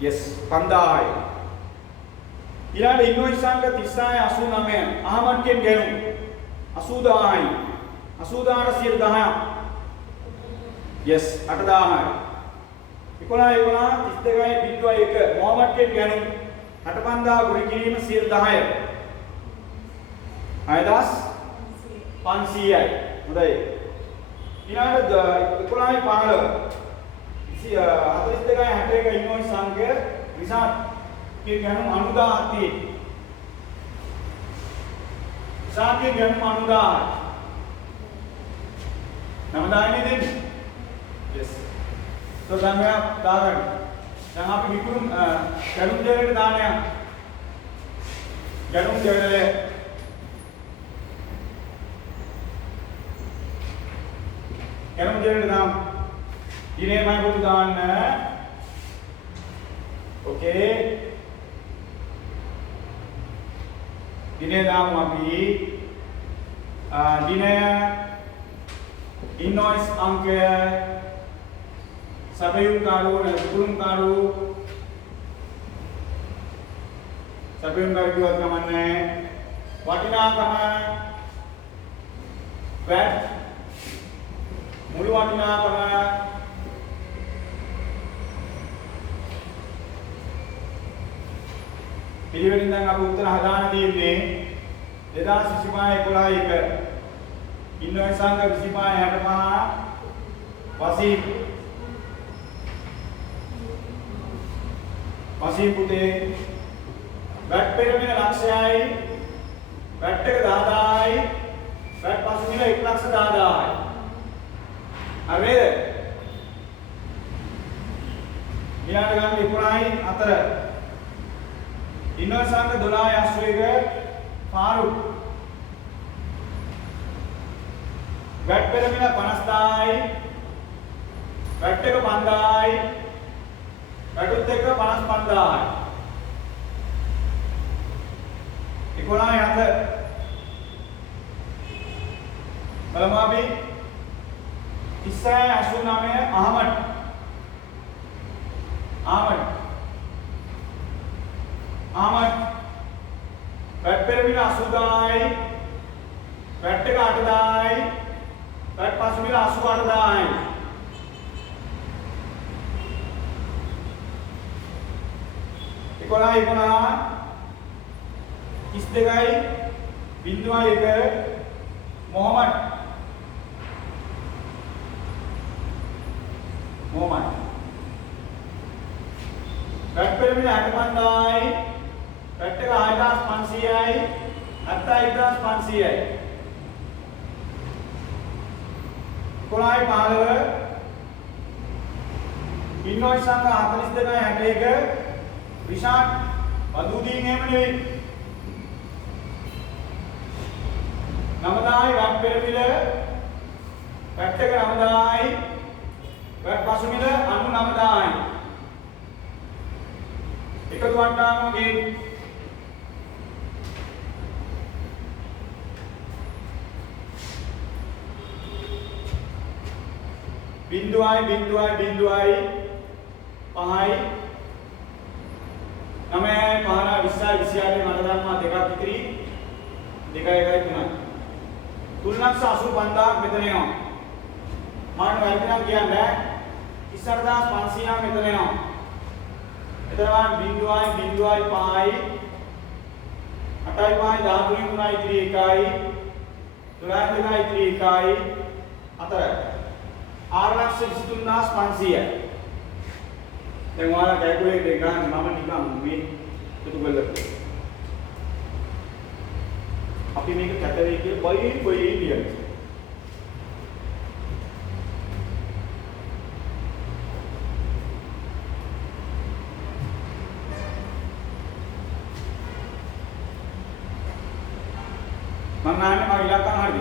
yes 5000යි. ඊළඟ ඉන්වොයිස් අංක 3689 අහමඩ්ගෙන් ගැනුම් 80000යි. 80000ට 10%. yes 8000යි. 11 32.1 මොහමඩ්ගෙන් ගැනුම් 65000 ගුණ කිරීම 10%යි. 6500යි. හොඳයි. ඊළඟ 11.15 42.61 ඉන්වොයිස් අංකය රිසාට් කිය ගැනුම් 90000ක් තියෙනවා. රිසාට් කිය ගැනුම් 90000ක්. 9000යි දෙන්නේ. yes. तो දැන් ඔයා දාගන්න. දැන් අපි විකුණුම් ගැනුම් දෙකට දාන යනවා. ගැනුම් දෙවලේ ගැනුම් දෙකට දාමු. දිනේ මම පොඩි දාන්න. ඕකේ. දිනේ දාමු අපි. දිනේ ඉන්වොයිස් අංකය සැපයුම්කාරු විකුණුම්කාරු සැපයුම්කාරු කියවත් කමන්නේ වටිනාකම වැට් මුළු වටිනාකම පිළිවෙලින් දැන් අපි උත්තර හදාන්න තියෙන්නේ 2025 11 ඉන්වොයිස් අංක 25 65 වශයෙන් පසී පුතේ වැට් පෙරමින ලක්ෂයයි වැට් එක 10000යි වැට් පසුමිල 1,10,000යි. හරිද? ඊළඟ ගන්න 11යි 4 ඉන්වර්ස් අංක 12යි 81 පාරු වැට් පෙරමින 50,000යි වැට් එක 5000යි වැටුත් එක 55,000යි 11යි 7 බලමු අපි 30යි 89 අහමඩ් වැට් පෙරමින 80,000යි වැට් එක 8,000යි වැට් පසුමිල 88,000යි 11යි 32යි 0.1 මොහමඩ් වැට් පෙරමින 65,000යි වැට් එක 6,500යි 71,500යි 11යි 15 ඉන්වොයිස් අංක 42යි 61 රිෂාඩ් වදුදීන් එහෙම නෙවෙයි 9,000යි වැට් පෙරමිල වැට් එක 9,000යි වැට් පසුමිල 99,000යි එකතු වට්ටාම ගේ බිංදුවයි 5යි 9යි 5 20යි 28යි මට දන්නවා දෙකක් ඉතිරි 2යි 1යි 3යි 3,85,000ක් මෙතන එනවා මම වැරදි නම් කියන්නේ 31,500ක් මෙතන එනවා එතන බිංදුවයි 5යි 8යි 5යි 13යි 3යි ඉතිරි 1යි 12යි 2යි ඉතිරි 1යි 4 6,23,500යි දැන් ඔයාලා කැල්කියුලේටර් එක ගන්න මම නිකන් මේ එකතු කරලා අපි මේක කැටරේ කියලා බයි ලියන්න මම ආන්නේ මගේ ඉලක්කම් හරිද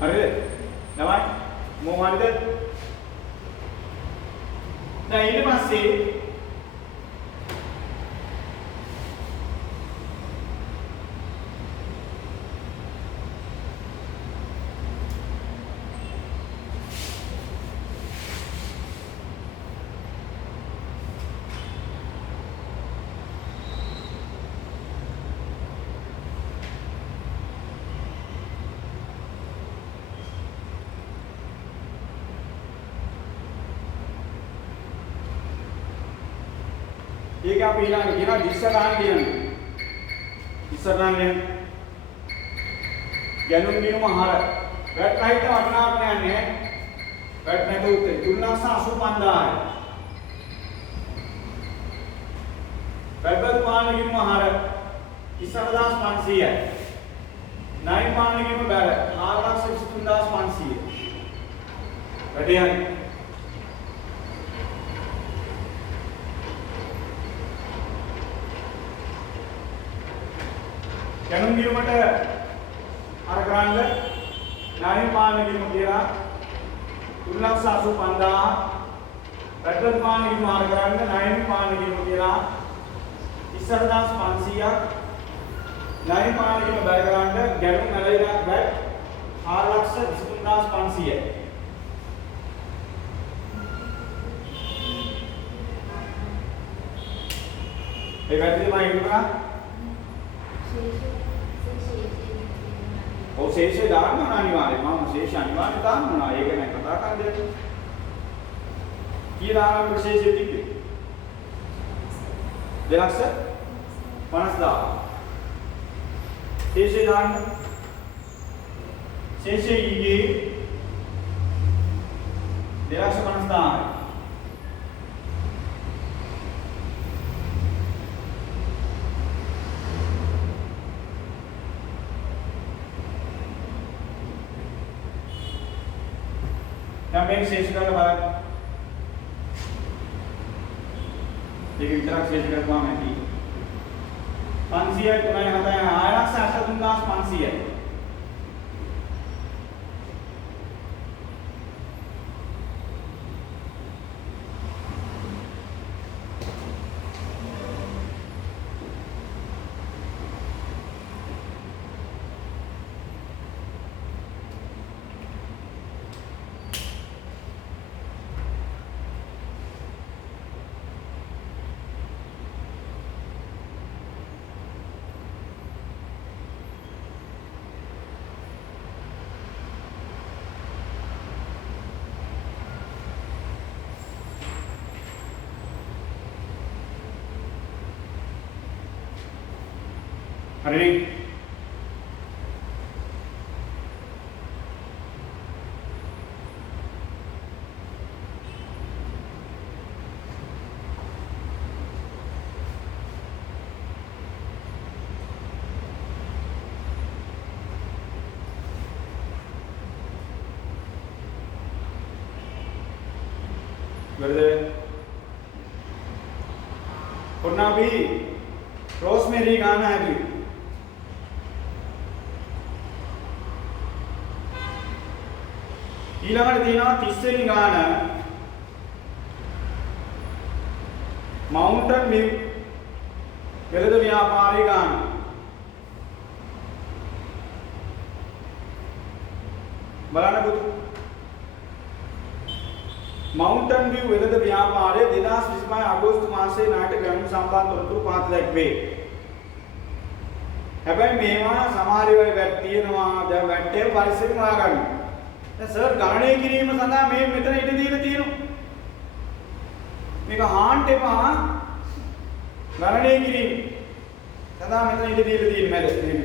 හරිද නවයි මොහොමඩද දැන් ඊට පස්සේ ඒක අපි ඊළඟ කියනවා දිස්ස ගන්න කියන්නේ. දිස්ස ගන්න ගැනුම් බිනුම හර. වැට් රහිත වටිනාකම නැහැ. වැට් නැතුව උත්තේ 3,85,000යි. වැට් පාන ගිනුම හර 21,500යි. නයින් පාන ගිනුම බැල 4,23,500යි. වැඩි යන්නේ ගැනුම් ගිරුමට අර ගන්න ණය පාන ගිරුම කියලා 3,85,000 වැට් පාන ගිරුම අර ගන්න ණය පාන ගිරුම කියලා 21,500ක් ණය පාන ගිරුම බැල ගන්න ගැනුම් නැලයිලා වැට් 4,23,500යි ඒ වැටේ මම ඉන්නවා ඔව් ශේෂය දාන්න ඕන අනිවාර්යයෙන් මම ශේෂ අනිවාර්යයෙන් දාන්න ඕන ඒක නෑ කතා කරන්නේ කීලා ආරම්භ ශේෂය තිබ්බේ 2,50,000 ශේෂය දාන්න ශේෂය ඊයේ 2,50,000 දැන් මේක ශේෂ කරලා බලන්න. මේක විතරක් ශේෂ කරපුවාම ඇති. 500යි 3යි 7යි 6,83,500යි. හරි berarti pernah भी रोज़मेरी गाना है भी ඊළඟට තියෙනවා 30 වෙනි ගාන මවුන්ටන් විව් වෙළඳ ව්‍යාපාරී ගාන බලන්න පුතු මවුන්ටන් විව් වෙළඳ ව්‍යාපාරය 2025 අගෝස්තු මාසයේ නාට්‍ය ගණන් සම්බන්ධ තොරතුරු පහත දැක්වේ. හැබැයි මේවා සමහර ඒවා වැට් තියෙනවා දැන් වැට්ටේ පරිස්සමෙන් හොයාගන්න. දැන් සර් ගණනය කිරීම සඳහා මේ මෙතන ඉඳ දීලා තියෙනවා. මේක හාන්ට එපා ගණනය කිරීම සඳහා මෙතන ඉඳ දීලා තියෙන මැද මේ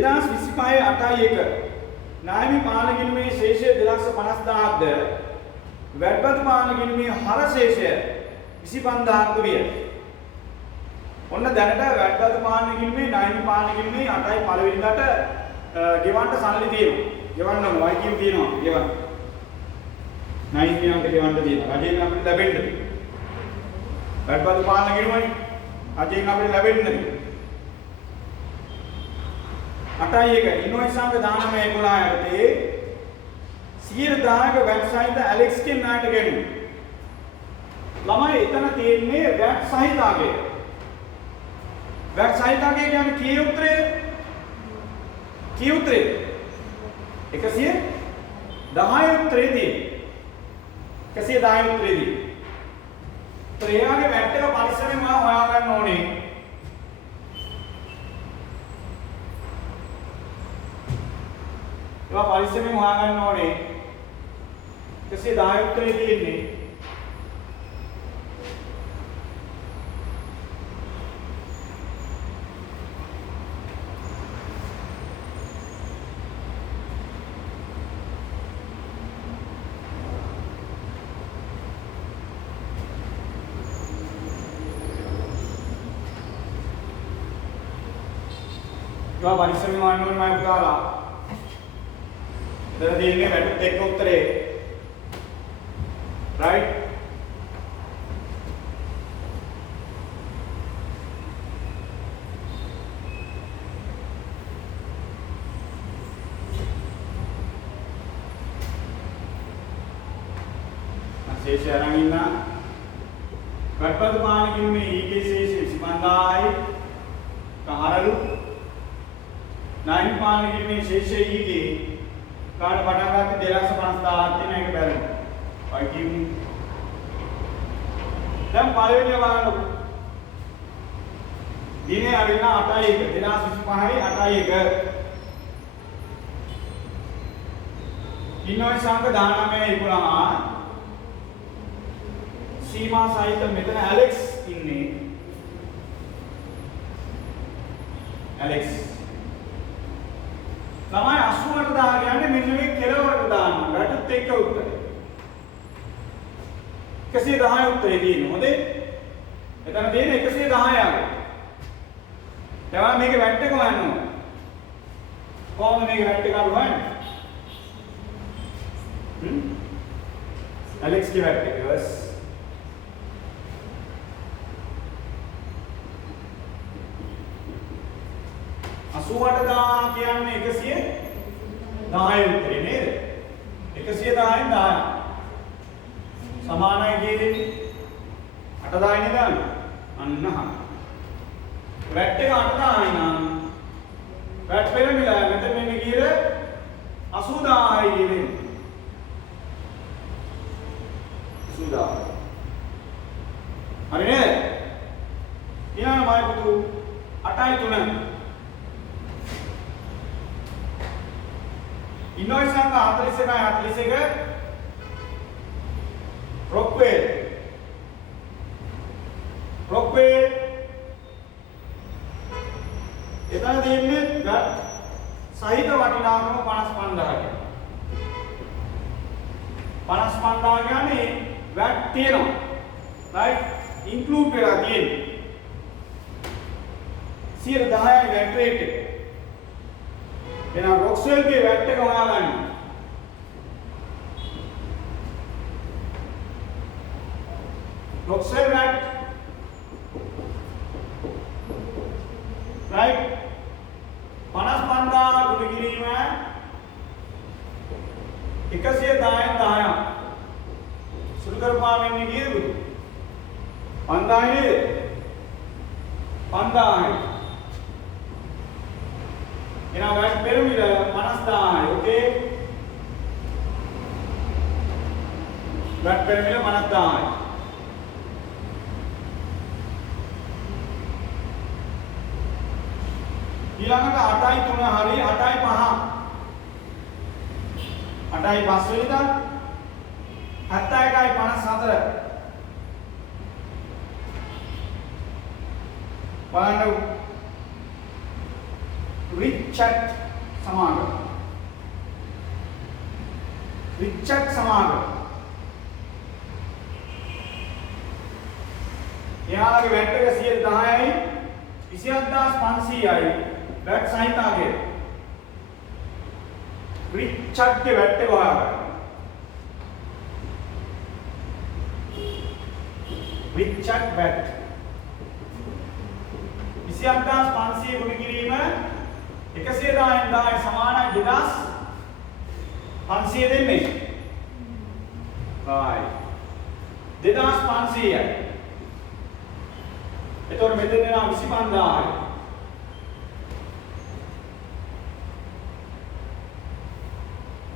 2025 8.1 නායමි පාලන ගිණුමේ ශේෂය 250000ක්ද වැට්පත් පාලන ගිණුමේ හර ශේෂය 25000ක්ද විය. ඔන්න දැනට වැට්පත් පාලන ගිණුමේ නායමි පාලන ගිණුමේ 8යි පළවෙනිදාට ගෙවන්න සල්ලි තියෙනවා. ගෙවන්න ඕන වයිකියු තියෙනවා ගෙවන්න. නායමියන්ට ගෙවන්න තියෙනවා. රජයෙන් අපිට ලැබෙන්නේ. වැට්පත් පාලන ගිණුමනේ රජයෙන් අපිට ලැබෙන්නේ. 8.1 ඉන්වොයිස් අංක 19 යටතේ 100,000ක වැට් සහිත ඇලෙක්ස් කියන නාට ගෙනුනේ. ළමයි එතන තියෙන්නේ වැට් සහිත අගය. වැට් සහිත අගය කියන්නේ කී උත්තරේ? 110 උත්තරේදී 110 උත්තරේදී ත්‍රයාගේ වැට් එක පරිස්සමෙන් මම හොයාගන්න ඕනේ. ඒවා පරිස්සමෙන් හොයාගන්න ඕනේ. 110 උත්තරේ තියෙන්නේ. ඒවා පරිස්සමෙන් හොයන්න ඕනේ මම පුතාලා. දැන් තියෙන්නේ වැටුත් එක්ක උත්තරේ. right? ශේෂය අරන් ඉන්න. වැටපත් පාන කිව්වේ ඊගේ ශේෂය 25000යි. කහරලු. නායම් පාන කිව්වේ ශේෂය ඊගේ කාණ පටන් ගත්තේ 250,000ක් තියෙන එක බැලුවා. ඔය කියන්නේ දැන් පළවෙනිව බලන්න. දිනේ අරින්න 8.1 2025යි 8.1 ඉන්වොයිස් අංක 19 11 සීමා සහිත මෙතන ඇලෙක්ස් ඉන්නේ. ඇලෙක්ස් ළමයි 80කට දාගන්නේ මෙන්න මේ කෙලවරට දාන්න. වැටුත් එක්ක උත්තරේ. 110 උත්තරේ තියෙනවා. හොඳේ. එතන තියෙන 110 ආගේ. දැන් මේකේ වැට් එක හොයන්න ඕන. කොහොමද මේක වැට් එක අඩු හොයන්නේ? Alex ගේ වැට් එක බස් 88000 කියන්නේ 110 උත්තරේ නේද? 110න් 10. සමානයි කියන්නේ 8000 නේද? අන්න හා. වැට් එක 8000 නම් වැට් පෙරමිලා මෙතන මෙන්න කීයද? 80000යි කියන්නේ. 80000. හරි නේද? ඊළඟ මයි පුතු 8.3 ඉන්වොයිස් සංඛ්‍යා 41 රොක්වෙල් එතන තියෙන්නේ වැට් සහිත වටිනාකම 55000ක් 55000 කියන්නේ වැට් තියෙනවා රයිට් ඉන්ක්ලූඩ් වෙලා තියෙන්නේ 10යි වැට් රේට් එක එහෙනම් රොක්ස්වෙල් ගේ වැට් එක හොයාගන්න. රොක්ස්වෙල් වැට් right 55000 ගුණ කිරීම 110න් 10ක් සුළු කරපුවාම එන්නේ කීයද? 5000 නේද? 5000යි එහෙනම් වැට් පෙරමිල 50000යි ඕකේ වැට් පෙරමිල 50000යි ඊළඟට 8.3 හරි 8.5 8.5 වෙනිදා 71.54 බලන්න රිචඩ් සමාගම එයාලගේ වැට් එක 10යි 27500යි වැට් සහිතාගේ රිචඩ්ගේ වැට් එක හොයාගන්න රිචඩ් වැට් 27500 ගුණ කිරීම 110න් 10 සමානයි 2500 දෙන්නේ. right 2500යි. එතකොට මෙතන දෙනවා 25000යි.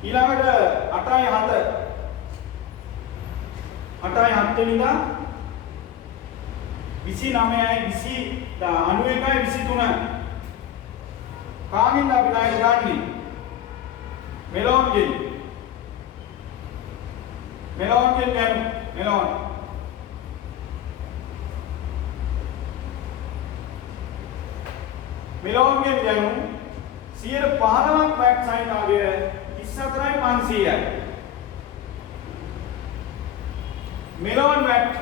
ඊළඟට 8.7 වෙනිදා 29යි 91යි 23 කාගෙන්ද අපි ණය ගන්නේ? මෙලොන්ගෙන් ගන්න මෙලොන් මෙලොන්ගෙන් ගනු 15ක් වැට් සයින් ආගේ 24500යි මෙලොන් වැට්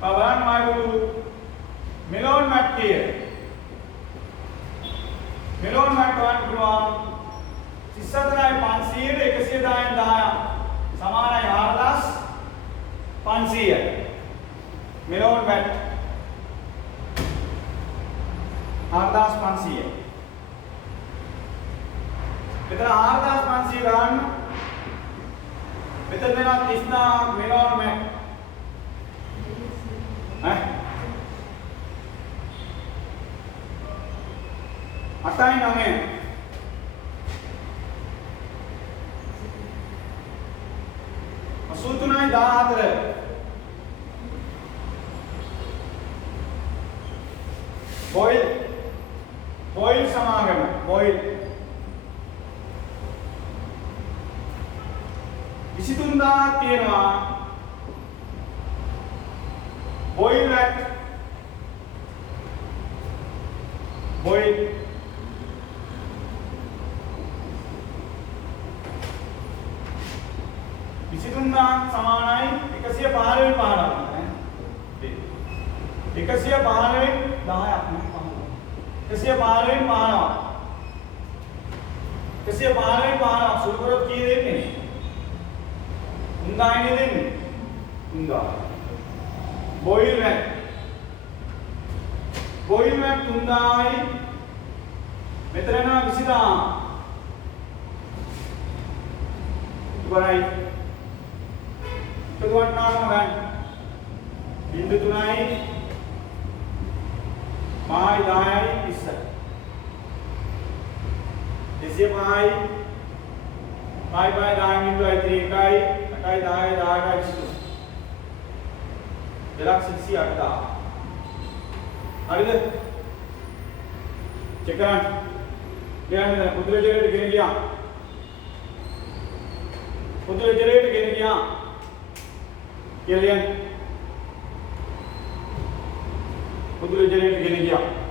බලන්න මායිබුදු මෙලොන් වැට් කිය මෙලොන් වැට් ගන්න පුළුවන් 34500ට 110න් 10 සමානයි 4500යි මෙලොන් වැට් 4500යි මෙතන 4500 ගන්න මෙතන වෙනවා 30000ක් මෙලොන් වැට් අටයි නමේ අසූතුනයි 14 බොයිල් සමාගම බොයිල් 23000ක් තියෙනවා බොයිල් වැට් බොයිල් 23 සමානයි 115 15ක් 115 10ක් නේ 15 115 පානවා. 115 පානවා. සුළු කරොත් කී දෙන්නේ? 3යි නේ දෙන්නේ. 3. බොයිල් වැට්. බොයිල් වැට් 3යි. මෙතන යනවා 20000. ඉවරයි. එතකොට නාම ගන්න. බිංදු 3යි. මායි 10යි 20. 205යි. මායි 10 බිංදුවයි 3යි 8යි 10යි 10යි 20. 1,108. හරිද? චෙක් කරන්න. කියන්නේ පුදුරජරේට ගෙන ගියා. පුදුරජරේට ගෙන ගියා. කියලා පුදුරජරේට ගෙන ගියා.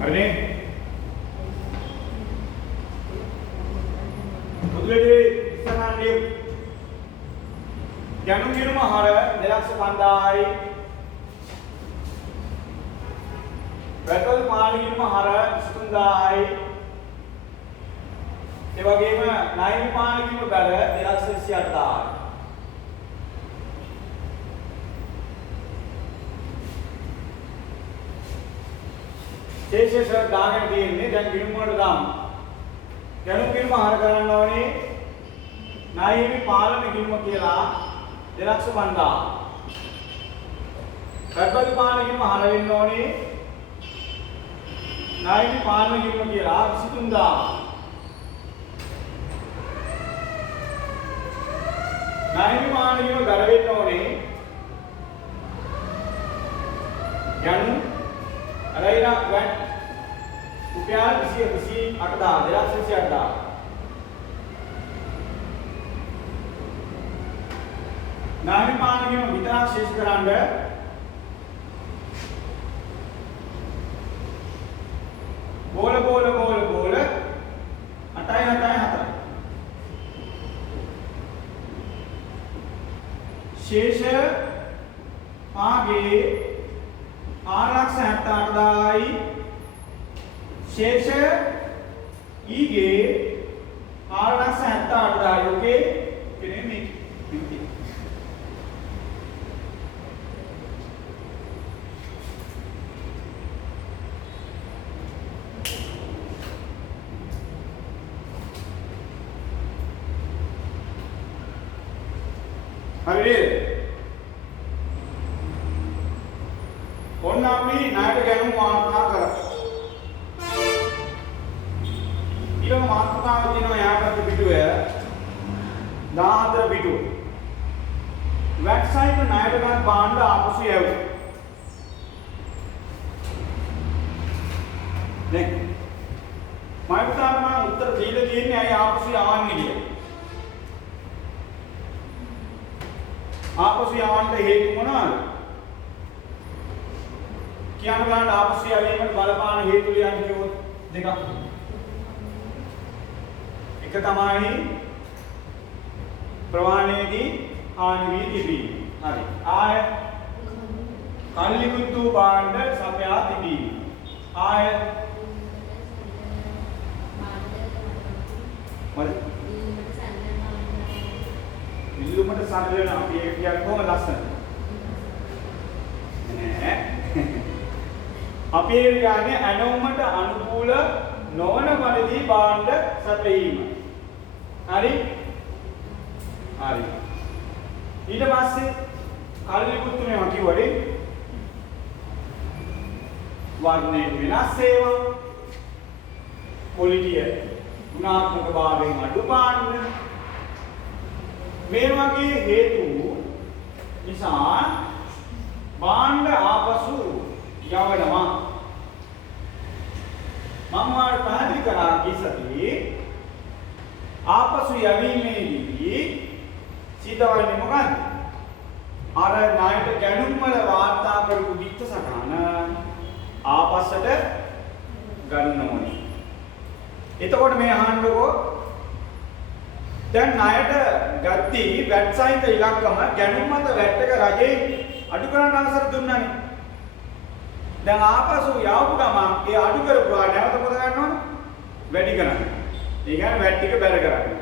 Ini මුදුලේ ඉස්සරහින් ගැණු කිරුම හර 250යි වැකල් පාළි කිරුම හර 23000යි ඒ වගේම නයිල් පාළි කිරුම බැල 228000යි शेष दाගෙන තියෙන්නේ දැන් ගිණුම් වලට දාමු. ගිණුම් කිරුම හර කරන්න ඕනේ නයිමි පාලන ගිණුම කියලා 25000. ගර්භවති පාලන ගිණුම හර වෙන්න ඕනේ නයිමි පාලන ගිණුම කියලා 23000. නයිමි පාලන ගිණුම ගර වෙන්න ඕනේ ගිණුම් Raina went rupiah isi 8,000 228,000 Nami පානගිම විතරක් ශේෂ කරන්න බෝල 8යි 4 ශේෂ පාගේ 6,78,000යි ශේෂ ඊගේ 6,78,000යි ඔකේ කෙනේ මේ පිටි හරිද ඔන්න අපි ණයට ගැනුම් වාර්තා කරා. ඊළඟ මාතෘකාව තියෙනවා යාපත් පිටුවේ 14 පිටුව. වැට් සහිත ණයට ගත් භාණ්ඩ ආපසු යැවුවා. නේ මම පුතාට උත්තර දීලා තියෙන්නේ අය ආපසු යවන්නේ කියලා. ආපසු යවන්න හේතු මොනවාද? කියන්න බලන්න ආපසු යවීමට බලපාන හේතු ලියන්න කිව්වොත් දෙකක්. එක තමයි ප්‍රවාහණයේදී හානි වී තිබීම. හරි. ආය කල්ලිකුතු භාණ්ඩ සපයා තිබීම. ආය ඉල්ලුමට සරලන අපි ඒක කියන්නේ කොහොම ලස්සන නෑ අපි කියන්නේ ඇනෝමට අනුකූල නොවන පරිදි භාණ්ඩ සැපයීම. හරි හරි ඊට පස්සේ කල්ලිකුත් මේවා කිව්වනේ වර්ණයෙන් වෙනස් ඒවා ක්වොලිටිය ගුණාත්මක භාවයෙන් අඩුපාන්න මේ වගේ හේතු නිසා භාණ්ඩ ආපසු යවනවා. මම ඔයාලට පැහැදිලි කරා කිසති ආපසු යවීමේදී සිදුවන්නේ මොකක්ද? අර ණයට ගැනුම් වල වාර්තා කරපු දික්ක සටහන ආපස්සට ගන්න ඕනේ. එතකොට මේ අහන්නකෝ දැන් ණයට ගත්තී වැට් සහිත ඉලක්කම ගැනුම් මත වැට් එක රජේ අඩු කරන්න අවසර දුන්නානේ. දැන් ආපසු යවපු ගමන් ඒ අඩු කරපුවා නැවත මොකද ගන්න ඕන? වැඩි කරන්න. ඒ කියන්නේ වැට් ටික බැර කරන්න.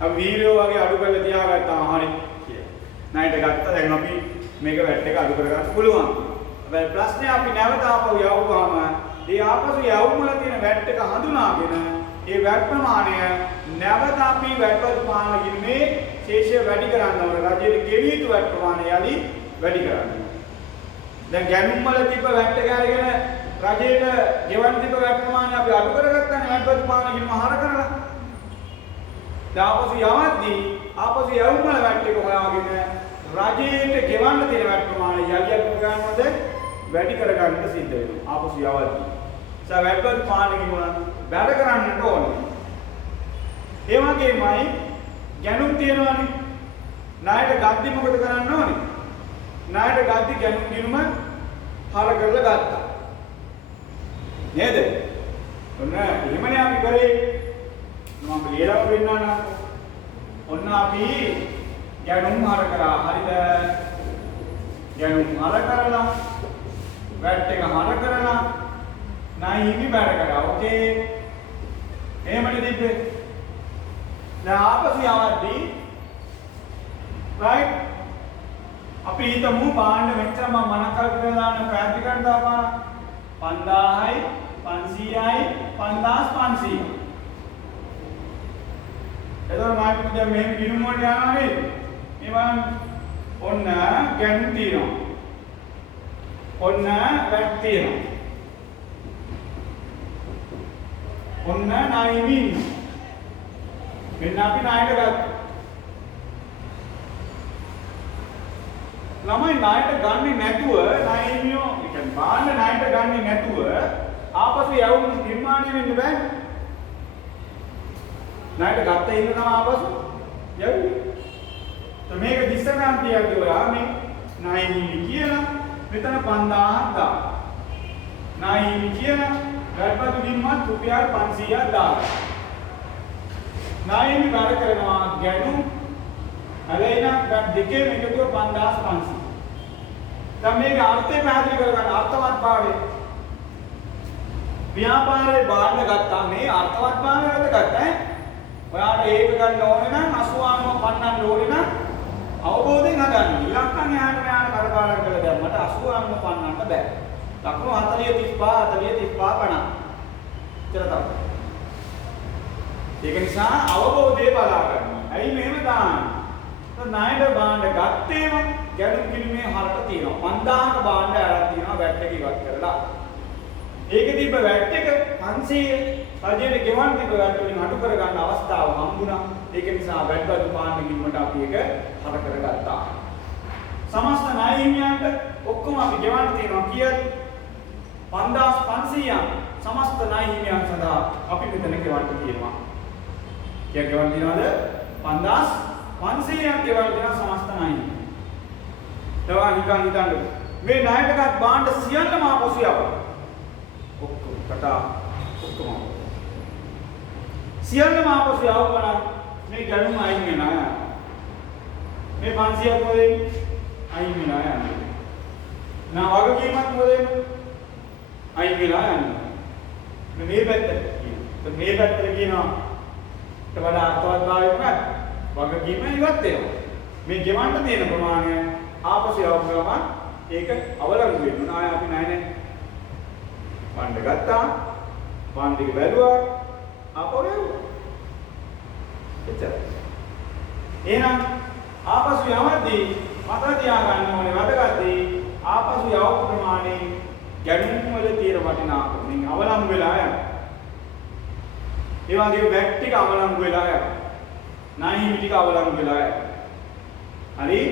අපි වීඩියෝ වගේ අඩු කරලා තියාගත්තා හරි කියලා. ණයට ගත්තා දැන් අපි මේක වැට් එක අඩු කරගන්න පුළුවන්. හැබැයි ප්‍රශ්නේ අපි නැවත ආපහු යවුවාම ඒ ආපසු යවුම වල තියෙන වැට් එක හඳුනාගෙන ඒ වැට් ප්‍රමාණය නැවත අපි වැට් ප්‍රමාණය ගින්නේ ශේෂය වැඩි කරන්න ඕන. රජයේ ගෙවි යුතු වැට් ප්‍රමාණය යලි වැඩි කරන්න. දැන් ගැනුම් වල තිබ්බ වැට් එක අරගෙන රජයට ගෙවන්න තිබ්බ වැට් ප්‍රමාණය අපි අඩු කරගත්තානේ වැට් ප්‍රමාණය ගින්න මහර කරලා. දැන් ආපසු යවද්දී ආපසු යවුම වල වැට් එක හොයාගෙන රජයට ගෙවන්න තියෙන වැට් ප්‍රමාණය යලි අඩු කරගන්නවද වැඩි කරගන්න සිද්ධ වෙනවා. ආපසු යවද්දී වැට්පත් පානකින් වැඩ කරන්නට ඕනේ. ඒ වගේමයි ගැනුම් තියනවානේ. ණයට ගද්දි මොකද කරන්න ඕනේ? ණයට ගද්දි ගැනුම් ගිණුම හර කරලා ගත්තා. නේද? ඔන්න එහෙමනේ අපි කරේ. මම ලියලා පෙන්නන්න. ඔන්න අපි ගැනුම් හර කරා. හරිද? ගැනුම් හර කරලා වැට් එක හර කරලා ණයහිමි බැර කරා. ඕකේ. එහෙමනේ තිබ්බේ. දැන් ආපසු යවද්දී right අපි හිතමු භාණ්ඩ මෙච්චර මම මනකල් කරලා දාන පැහැදිලි කරන්න දාපා 5000යි 500යි 5500යි. එතකොට මම දැන් මෙහෙම ගිණුම් වලට යනවා නේද? මේවා ඔන්න ගැනුම් තියෙනවා. ඔන්න වැට් තියෙනවා. ඔන්න ණයහිමි මෙන්න අපි ණයට ගත්තා. ළමයි ණයට ගන්නේ නැතුව ණයහිමියෝ ඒ කියන්නේ බාන්න ණයට ගන්නේ නැතුව ආපසු යවුම් නිර්මාණය වෙන්න බෑ. ණයට ගත්ත ඉන්නවා ආපසු යවුවේ. તો මේක දිස්සගාන්තියක් දිවලා මේ ණයහිමි කියලා මෙතන 5000ක් දාන්න. ණයහිමි කියලා වැට්පත් ගිණුමත් රුපියල් 500ක් දාලා. ණයහිමි බාර කරනවා ගැනුම් හැලෙන වැට් දෙකේ එකතුව 5500. දැන් මේක අර්ථය පැහැදිලි කරගන්න අර්ථවත් භාවය. ව්‍යාපාරේ බාන්න ගත්තා මේ අර්ථවත් භාවය වැදගත් ඈ. ඔයාට ඒක ගන්න ඕනේ නම් 80 පන්නන්න ඕනේ නම් අවබෝධයෙන් හදන්න. ඉලක්කම් එහාට මෙහාට කරපාලම් කරලා දැම්මට 80 පන්නන්න බෑ. ලකුණු 40 35 50. ඉතල තමයි. ඒක නිසා අවබෝධය බලා ගන්න. ඇයි මෙහෙම දාන්නේ? ණයට භාණ්ඩ ගත්තේම ගැනුම් ගිණුමේ හරට තියෙනවා. 5000ක භාණ්ඩ අරන් තියෙනවා වැට් එක ඉවත් කරලා. ඒක තිබ්බ වැට් එක 500 රජයේ ගෙවන්න තිබ්බ වැට් වලින් අඩු කර ගන්න අවස්ථාව හම්බුණා. ඒක නිසා වැඩිපුර පාන්න ගින්නට අපි ඒක හර කරගත්තා. සමස්ත ණය හිමියන්ට ඔක්කොම අපි ගෙවන්න තියෙනවා කීයද? 5500ක් සමස්ත ණය හිමියන් සඳහා අපි මෙතන ගෙවන්න තියෙනවා. කීයක් ගෙවන්න තියෙනවද? 5500ක් ගෙවන්න තියෙනවා සමස්ත ණය හිමියන්. තවා හිතන්න මේ ණයටගත් බාණ්ඩ සියල්ලම ආපසු යවනවා. ඔක්කොම කතා ඔක්කොම සියල්ලම ආපසු යවනවා. මේ ගැණුම අයින් වෙනවා. මේ 500ක් වලින් අයින් වෙනවා යන්නේ. නා වගකීමක් මොදෙන්න අයින් වෙලා යන්නේ. මේ පැත්තට කියනවා. මේ පැත්තට කියනවා ඊට වඩා අර්ථවත්භාවය මොකක්ද? වගකීම ඉවත් වෙනවා. මේ ගෙවන්න තියෙන ප්‍රමාණය ආපසු යවුවම ඒක අවලංගු වෙනවා. ආය අපි නැහැ බණ්ඩ ගත්තා. බණ්ඩික බැලුවා. ආපහු යවුවා. එච්චරයි. එහෙනම් ආපසු යවද්දී මතක තියාගන්න ඕනේ වැදගත්දී ආපසු යවපු ප්‍රමාණය ගැණුම් වල තියෙන වටිනාකමින් අවලංගු වෙලා යනවා. ඒ වගේම බැක් ටික අවලංගු වෙලා යනවා. ණය හිමි ටික අවලංගු වෙලා යනවා. හරි?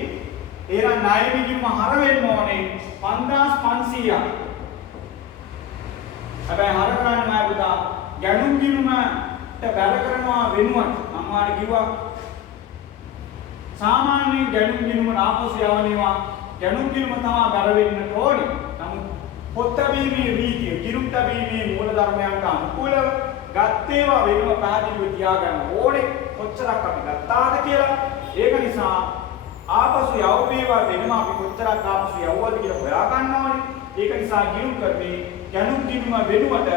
එහෙනම් ණය හිමිම හර වෙන්න ඕනේ 5500ක්. හැබැයි හර කරන්න නෑ පුතා. ගැණුම් ගිණුමට බැල කරනවා වෙනුවට මම වාට කිව්වා සාමාන්‍ය ගැණුම් ගිණුමට ආපසු යවනවා. ගැණුම් ගිණුම තමයි බැල වෙන්න ඕනේ. නමුත් පොත් බැීමේ රීතිය, ගිණුම් බැීමේ මූල ධර්මයන්ට අනුකූලව ගත්තේවා වෙනම පැහැදිලිව තියාගන්න ඕනේ. කොච්චරක් අපි ගත්තාද කියලා. ඒක නිසා ආපසු යවපේවා වෙනම අපි කොච්චරක් ආපසු යවුවද කියලා හොයා ගන්න ඕනේ. ඒක නිසා ගිණුම් කරන්නේ ගැණුම් ගිණුම වෙනුවට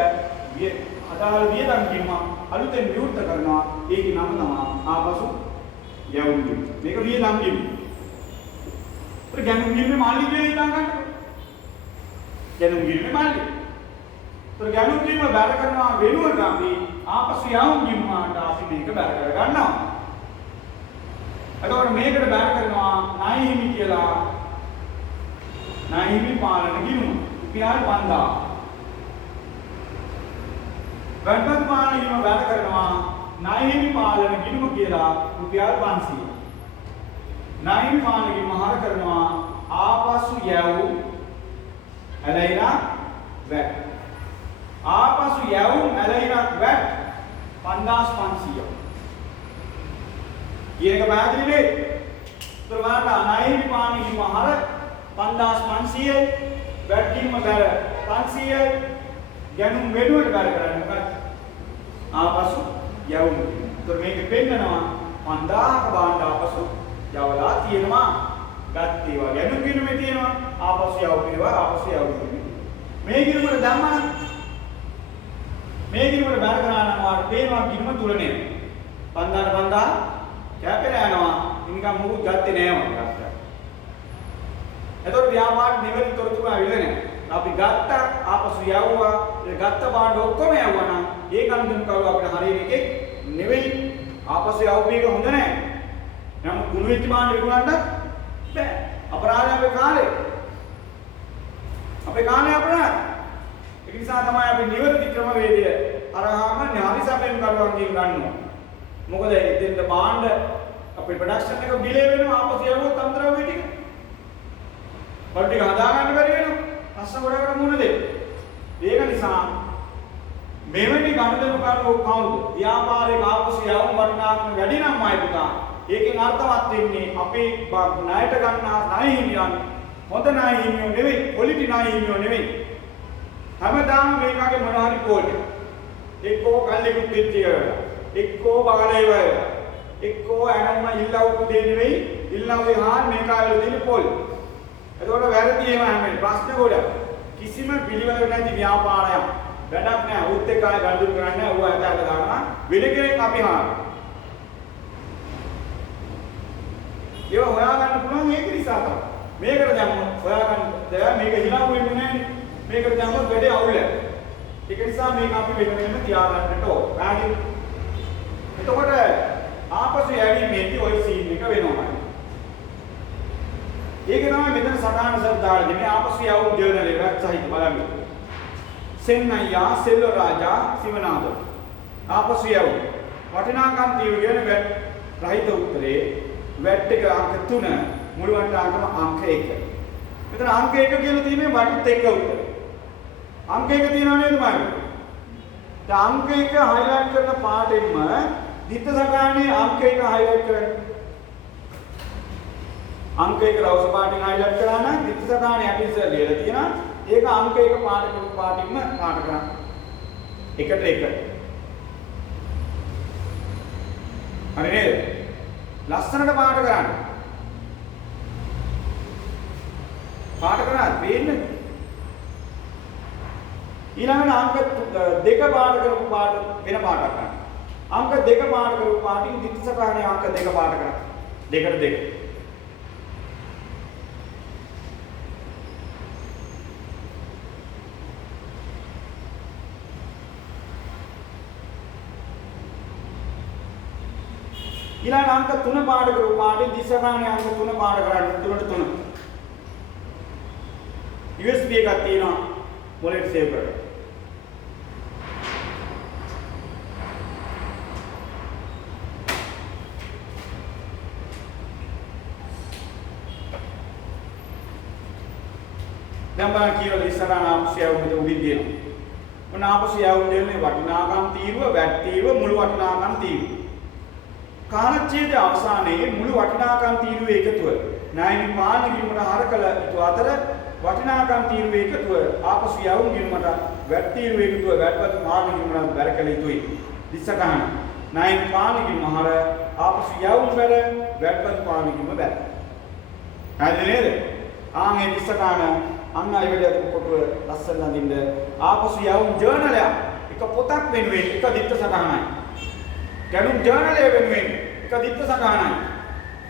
අදාළ වියදම් ගිණුම අලුතෙන් විවෘත කරනවා. ඒකේ නම තමයි ආපසු යවුම් ගිණුම. මේක වියදම් ගිණුම. ඒ ගැණුම් ගිණුමේ මාළි කියලා හිතා ගන්න. ගැණුම් ගිණුමේ මාළි. ඒ ගැණුම් ගිණුම බැල කරනවා වෙනුවට අපි ආපසු යවුම් ගිණුමට අපි මේක බැල කර ගන්නවා. එතකොට මේකට බැල කරනවා ණය හිමි කියලා. ණය හිමි පාලන ගිණුම. රුපියල් 5000. වැඩිපුර පාලන ගිණුම බැල කරනවා ණය හිමි පාලන ගිණුම කියලා රුපියල් 500. ණය හිමි පාලන ගිණුම හර කරනවා ආපසු යවුම් ඇලයිලා වැට්. ආපසු යවුම් ඇලයිලා වැට් 5500. කියන එක පැහැදිලිද? උත්තරවාට ණය හිමි පාලන ගිණුම හර 5500යි වැට් ගිණුම බැල 500යි ගැණුම් වෙනුවට බැල කරන්නේ මොකක්ද? ආපසු යවුම්. උත්තර මේක පෙන්නනවා 5000ක බාණ්ඩ ආපසු යවලා තියෙනවා. ගත්තේවා ගැණුම් ගිණුමේ තියෙනවා. ආපසු යවපේවා ආපසු යවුම්. මේ ගිණුමට දැම්මම මේ ගිණුමට බැල කරා නම් වාට පේනවා ගිණුම තුලනේ. 5000 කැපෙලා යනවා. නිකන් මොකුත් ගත්තේ නෑ වගේ. එතකොට ව්‍යාපාර නිවැරදි තොරතුරු ආවිල්ලා නෑ. අපි ගත්තා ආපසු යවුවා. ඒ ගත්ත බාණ්ඩ ඔක්කොම යවුවා නම් ඒ කන්දෙන් කවුරු අපිට හරියන එකේ නෙවෙයි. ආපසු යවුපේක හොඳ නෑ. නමුත් කුණු වෙච්ච බාණ්ඩ විකුණන්න බෑ. අපරාධය අපේ කාලේ. අපේ කාලේ අපරාධ. ඒ නිසා තමයි අපි නිවැරදි ක්‍රමවේදය අරහාම හරිසපෙන් කරුවන්ගෙන් ගන්නවා. මොකද එතෙන්ද බාණ්ඩ අපේ ප්‍රොඩක්ෂන් එක ඩිලේ වෙනවා ආපසු යවුවොත් අන්තරාව ටික. බඩ ටික හදා ගන්න බැරි වෙනවා. ප්‍රශ්න ගොඩකට මුහුණ දෙන්න. ඒක නිසා මෙවැනි ගනුදෙනු කරනෝ කවුද? ව්‍යාපාරයේ ආපසු යවුම් වටිනාකම වැඩි නම් අය පුතා. ඒකෙන් අර්ථවත් වෙන්නේ අපේ ණයට ගන්නා ණය හිමියන් හොඳ ණය හිමියෝ නෙවෙයි, ක්වොලිටි ණය හිමියෝ නෙවෙයි. හැමදාම මේකගේ මොන හරි කෝල් එක. එක්කෝ කල්ලිකුත් දෙච්ච එක. එක්කෝ බගලේ වය. එක්කෝ ඇනම්ම ඉල්ලවපු දෙ නෙවෙයි, ඉල්ලවගේ හාන් මේකාවල දෙන පොල්. එතකොට වැරදි එහෙම හැමෙන්නේ ප්‍රශ්න ගොඩක්. කිසිම පිළිවෙලකට නැති ව්‍යාපාරයක්. වැඩක් නැහැ. උත් එක්ක ආය ගනුදෙනු කරන්නේ නැහැ. ඌ ඇදලා දානවා. වෙන කෙනෙක් අපි හාරනවා. ඒව හොයාගන්න පුළුවන් ඒක නිසා තමයි. මේකට දැම්මොත් හොයාගන්න බෑ. මේක හිලවු වෙන්නේ නැහැ. මේකට දැම්මොත් වැඩේ අවුල් වෙනවා. ඒක නිසා මේක අපි වෙන තියාගන්නට ඕන. පැහැදිලි? එතකොට ආපසු යැවීමේදී ওই සීන් එක වෙනවා. ඒක තමයි මෙතන සටහන සද්දාලදී මේ ආපසු යවුම් ජර්නල් එකක් සහිත බලන්න. සෙන්නයියා සෙල්ල රාජා සිවනාද ආපසු යවුම් වටිනාකම් දීවගෙන රහිත උත්තරේ වැට් එක අංක 3 මුළු වටනාකම අංක 1. මෙතන අංක 1 කියලා තියෙන්නේ වටුත් එක්ක උත්තරේ. අංක 1 තියෙනව නේද මම? දැන් අංක 1 highlight කරන පාඩෙන්න දිත්ත සටහනේ අංක 1 highlight කරන්න. අංක 1 රවුස පාටින් highlight කරා නම් දිත්ත සටහනේ යටින් ලියලා තියෙනවා. ඒක අංක 1 පාඩ කරපු පාටින්ම පාඩ කරන්න. එකට එක. හරි නේද? ලස්සනට පාඩ කරන්න. පාඩ කරා වෙන්නේ. ඊළඟට අංක 2 පාඩ කරපු පාඩ වෙන පාඩක් ගන්න. අංක 2 පාඩ කරපු පාටින් දිත්ත සටහනේ අංක 2 පාඩ කරා. 2කට 2. ඊළඟ අංක 3 පාඩ කරපු පාඩේ දිශාගානේ අංක 3 පාඩ කරන්න 3ට 3. USB එකක් තියෙනවා මොලේට සේව් කරගන්න. දැන් බලන්න කියලා දිශාගාන ආපස්සය උඩින් දෙනවා. මොන ආපස්සය උඩින්නේ වටිනාකම් තීරුව, වැට් තීරුව, මුළු වටිනාකම් තීරුව. කාලච්ඡේදයේ අවසානයේ මුළු වටිනාකම් තීරුවේ එකතුව ණයනි පාන ගිණුමට හරකල යුතු අතර වටිනාකම් තීරුවේ එකතුව ආපසු යවුම් ගිණුමට වැට් තීරුවේ එකතුව වැට්පත් පාන ගිණුමට බැරකල යුතුයි. දිස්සකහන ණයනි පාන ගිණුම හර ආපසු යවුම් බැර වැට්පත් පාන ගිණුම බැර. හරිද නේද? ආන්ගේ දිස්සකහන අන්න අය වැඩි අතට කොටුව ලස්සන අඳින්න ආපසු යවුම් ජර්නලයක් එක පොතක් වෙනුවෙන් එක දිත්ත සටහනයි. ගැනුම් ජර්නලය වෙනුවෙන් එක දිත්ත සටහනයි.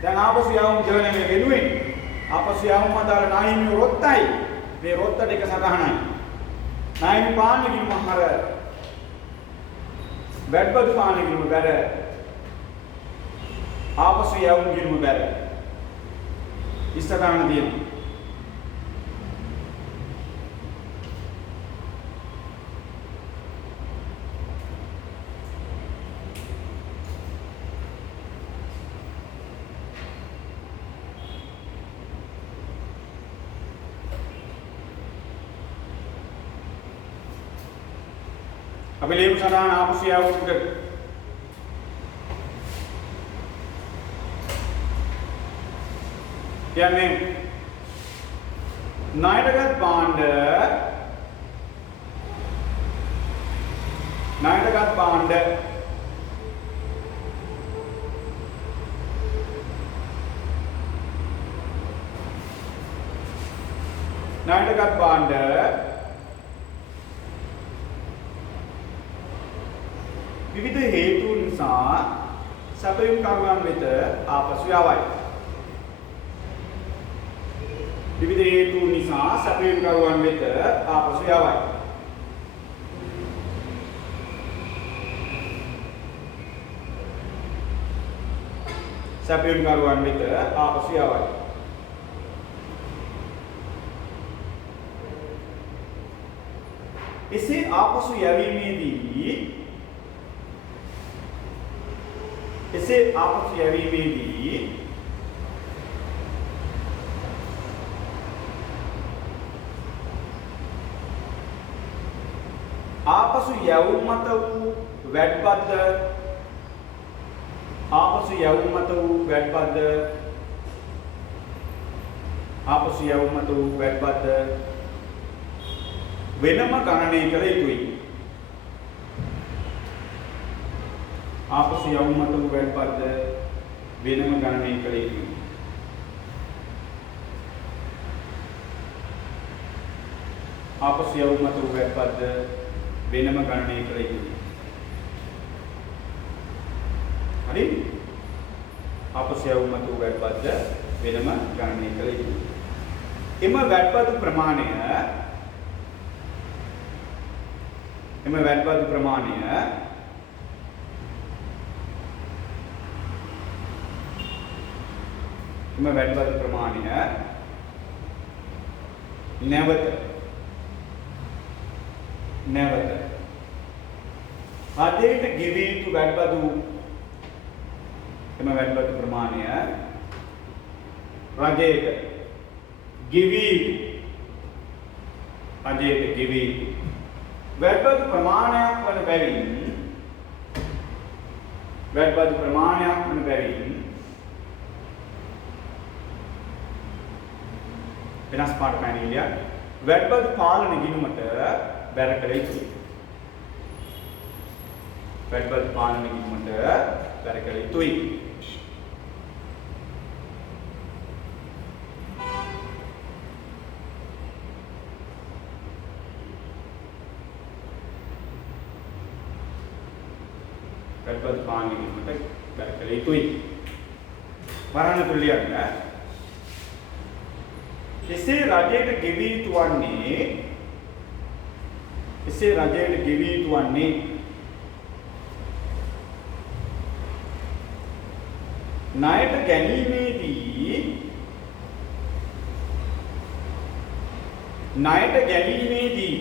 දැන් ආපසු යවුම් ජර්නලය වෙනුවෙන් ආපසු යවුම් අදාළ නාහිමි රොත්තයි. මේ රොත්තට එක සටහනයි. නාහිමි පාන්නේ කිව්ව මහර වැට්බදු පාන්නේ කිව්ව බැර ආපසු යවුම් කිව්ව බැර ඉස්සරහන තියෙනවා. අපි ලියමු සටහන ආපසු යවුම් ටික. කියන්නේ ණයටගත් භාණ්ඩ විවිධ හේතු නිසා සැපයුම් කරුවන් වෙත ආපසු යවයි. විවිධ හේතු නිසා සැපයුම් කරුවන් වෙත ආපසු යවයි. සැපයුම් කරුවන් වෙත ආපසු යවයි. එසේ ආපසු යැවීමේදී ආපසු යැවුම් මත වූ වැට්පත් වෙනම ගණනය කළ යුතුයි. ආපසු යවුම් මත වූ වැට්පත් වෙනම ගණනය කළ යුතුයි. ආපසු යවුම් මත වූ වැට්පත් වෙනම ගණනය කළ යුතුයි. හරි? ආපසු යවුම් මත වූ වැට්පත් වෙනම ගණනය කළ යුතුයි. එම වැට්පත් ප්‍රමාණය නැවත අධේට ගෙවිය යුතු වැට්පත් එම වැඩිපත් ප්‍රමාණය රජයට ගෙවි රජයට ගෙවි වැඩිපත් ප්‍රමාණයක් වන බැවින් වැඩිපත් ප්‍රමාණයක් වන බැවින් වෙනස් පාඩ පැනීලිය වැඩිපත් පාලන ගිණුමට බැර කළ යුතුයි. වැඩිපත් පාලන ගිණුමට බැර කළ යුතුයි. වැඩිපත් පාලන ගිණුමට බැර කළ යුතුයි. වරණ තුලියන්න එසේ රජයට ගෙවී යුතු වන්නේ එසේ රජයට ගෙවී යුතු වන්නේ ණයට ගැනීමේදී ණයට ගැනීමේදී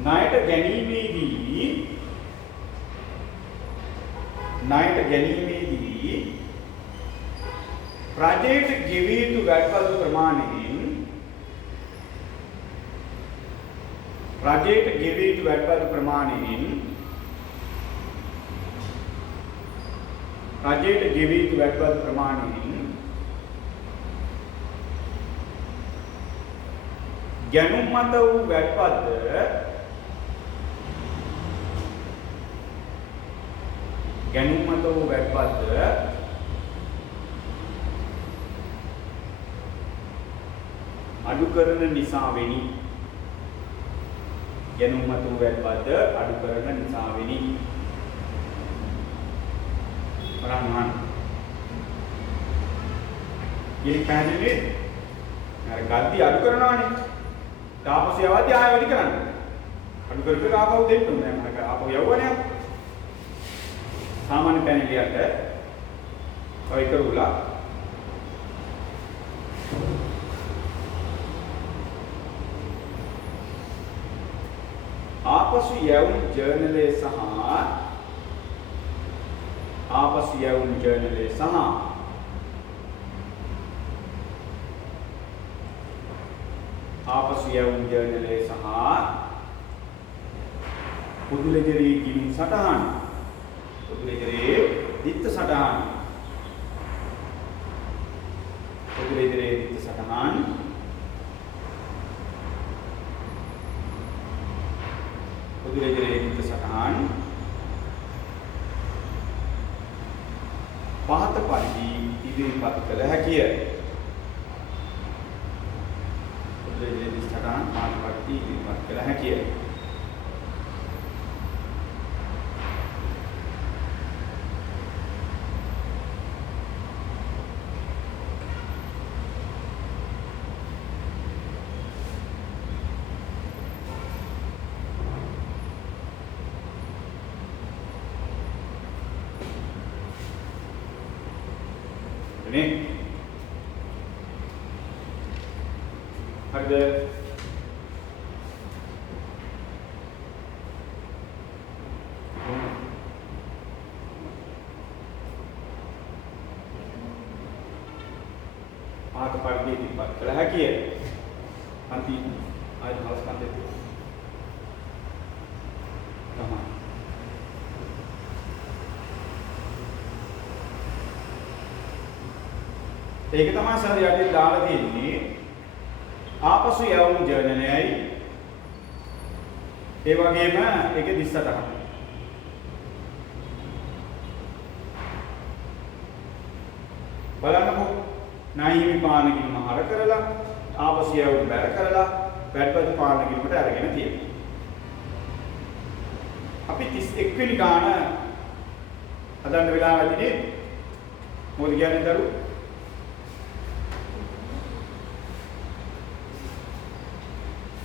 ණයට ගැනීමේදී ණයට ගැනීමේදී රජයට ගෙවිය යුතු වැඩිපත් ප්‍රමාණයෙන් රජයට ගෙවිය යුතු වැඩිපත් ප්‍රමාණයෙන් රජයට ගෙවිය යුතු වැඩිපත් ප්‍රමාණයෙන් ගැනුම් මත වූ වැඩිපත් ගැනුම් මත වූ වැඩිපත් අඩු කරන නිසා වෙනි. ගැනුම් මත වූ වැඩිපත් අඩු කරන නිසා වෙනි. බලන්න. ඊට පැහැදිලි අර ගද්දි අඩු කරනවානේ. තාපසිය අවදි ආයෙ වැඩි කරන්න. අඩු කර කර ආපහු දෙන්න ඕනේ. මම ආපහු යවුවනේ. සාමාන්‍ය පැනලියට ඔය කරුලා ආපසු යවුම් ජර්නලයේ සහ ආපසු යවුම් ජර්නලයේ සහ ආපසු යවුම් ජර්නලයේ සහ පුදුලෙජරී ගිණුම් සටහන් පුදුලෙජරී දිත්ත සටහන් පුදුලෙජරී දිත්ත සටහන් පුදුලෙජරී දිත්ත සටහන් පහත පරිදි ඉදිරිපත් කළ හැකිය. පුදුලෙජරී දිත්ත සටහන් පහත පරිදි ඉදිරිපත් කළ හැකිය. Ini ada pahat pagi dipat kalau haki ya nanti ada halas nanti itu sama. ඒක තමයි සර් යටින් දාලා තියෙන්නේ ආපසු යවුම් ජර්නලයයි ඒ වගේම ඒකේ 28ක් බලන්නකො ණයෙහි පාන ගිණුම හර කරලා ආපසු යවුම් බැර කරලා වැඩිපත් පාන ගිණුමට අරගෙන තියෙනවා. අපි 31 වෙනි ගාන හදන්න වෙලාවදී මොකද කියන්නේ දරුවෝ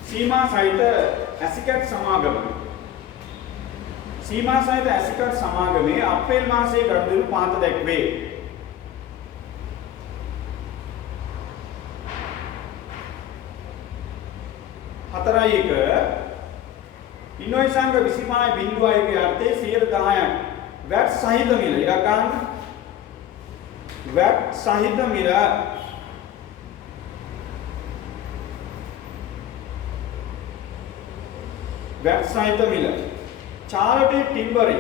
सीमा सहित ඇසිකට් සමාගම सीमा सहित ඇසිකට් සමාගමේ අප්‍රේල් මාසයේ ගනුදෙනු පාන්ත දැක්වේ. හතරයි එක ඉනෝයි සංඝ 25.1 යටතේ 10%ක් වැට් සහිත මිල ඉරක් ගන්න. වැට් සහිත මිල වැට් සහිත මිල චාර්ටි ටිම්බරි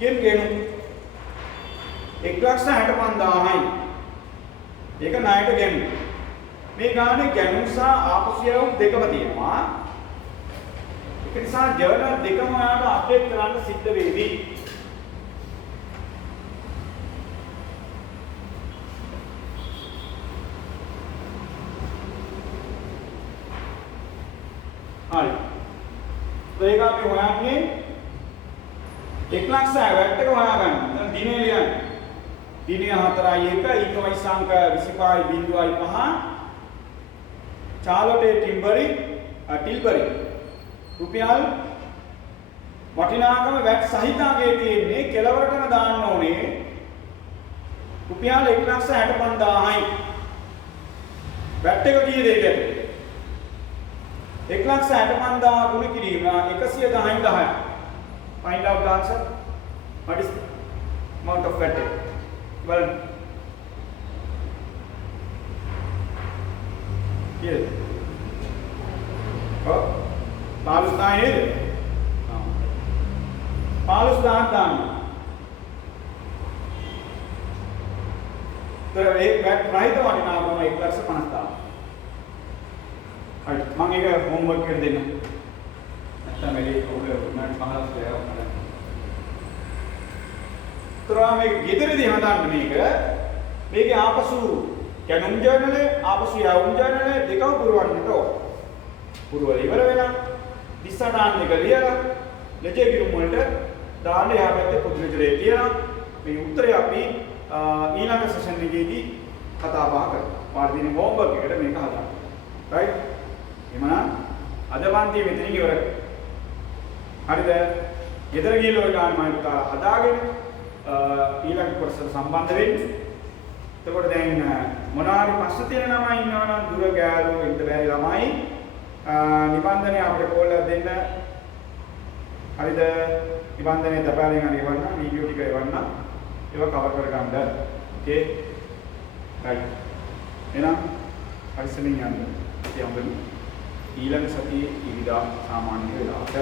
ගෙන් ගෙනු 1,65,000යි. ඒක ණයට ගෙනු. මේ ගානේ ගැනුම් සහ ආපසු යවුම් දෙකම තියෙනවා. ඒක නිසා ජර්නල් දෙකම ඔයාලට අප්ඩේට් කරන්න සිද්ධ වෙවි. හරි. ඒක අපි හොයන්නේ 1,60,000 වැට් එක හොයාගන්න. දැන් දිනේ ලියන්න. දිනේ 4යි 1 ඊට වයිස් අංක 25.5 චාලෝටේ ටිම්බරි රුපියල් වටිනාකම වැට් සහිතාගේ තියෙන්නේ කෙලවරටම දාන්න ඕනේ රුපියල් 1,65,000යි. වැට් එක කීයද ඒකට? 1,65,000 ගුණ කිරීම 110න් 10. Find out the answer. What is the amount of VAT? Well, here. Oh, 15,000 is it? 15,000. तो एक VAT प्राइस वाली ना आपको 1,50,000. हट मांगेगा होमवर्क कर देना. अच्छा मेरी ओके मैं बाहर से आया हूँ. तो हमें ගෙදරදී හදාන්න මේක ආපසු කැනුම් ජර්නලේ ආපසු යවුම් ජර්නලේ දෙකම පුරවන්නට ඕන. පුරවල ඉවර වෙලා 28 එක ලියලා ලෙජේ ගිරුම් වලට දාන්න එහා පැත්තේ පුදුරේ තියලා මේ උත්තරය අපි ඊළඟ සෙෂන් එකේදී කතා බහ කරමු. පාර දිනේ හෝම්වර්ක් එකට මේක හදාගන්න. රයිට්? එහෙනම් අද පන්තිය මෙතනින් ඉවර කරමු. හරිද? ගෙදර ගිහලා ඔය ගාන මම හදාගෙන ඊළඟ කොටසට සම්බන්ධ වෙන්න. එතකොට දැන් මොනවාරි ප්‍රශ්න තියෙන ළමයි ඉන්නවා නම් දුර ගෑලෝ ඉන්න බැරි ළමයි නිබන්ධනය අපිට කෝල් එකක් දෙන්න. හරිද? නිබන්ධනය තපාරෙන් හරි එවන්න, වීඩියෝ ටික එවන්න. ඒවා කවර් කරගන්න. ඕකේ? රයිට්. එහෙනම් පරිස්සමින් යන්න. යම්බලු ඊළඟ සතියේ ඉරිදා සාමාන්‍ය වෙලාවට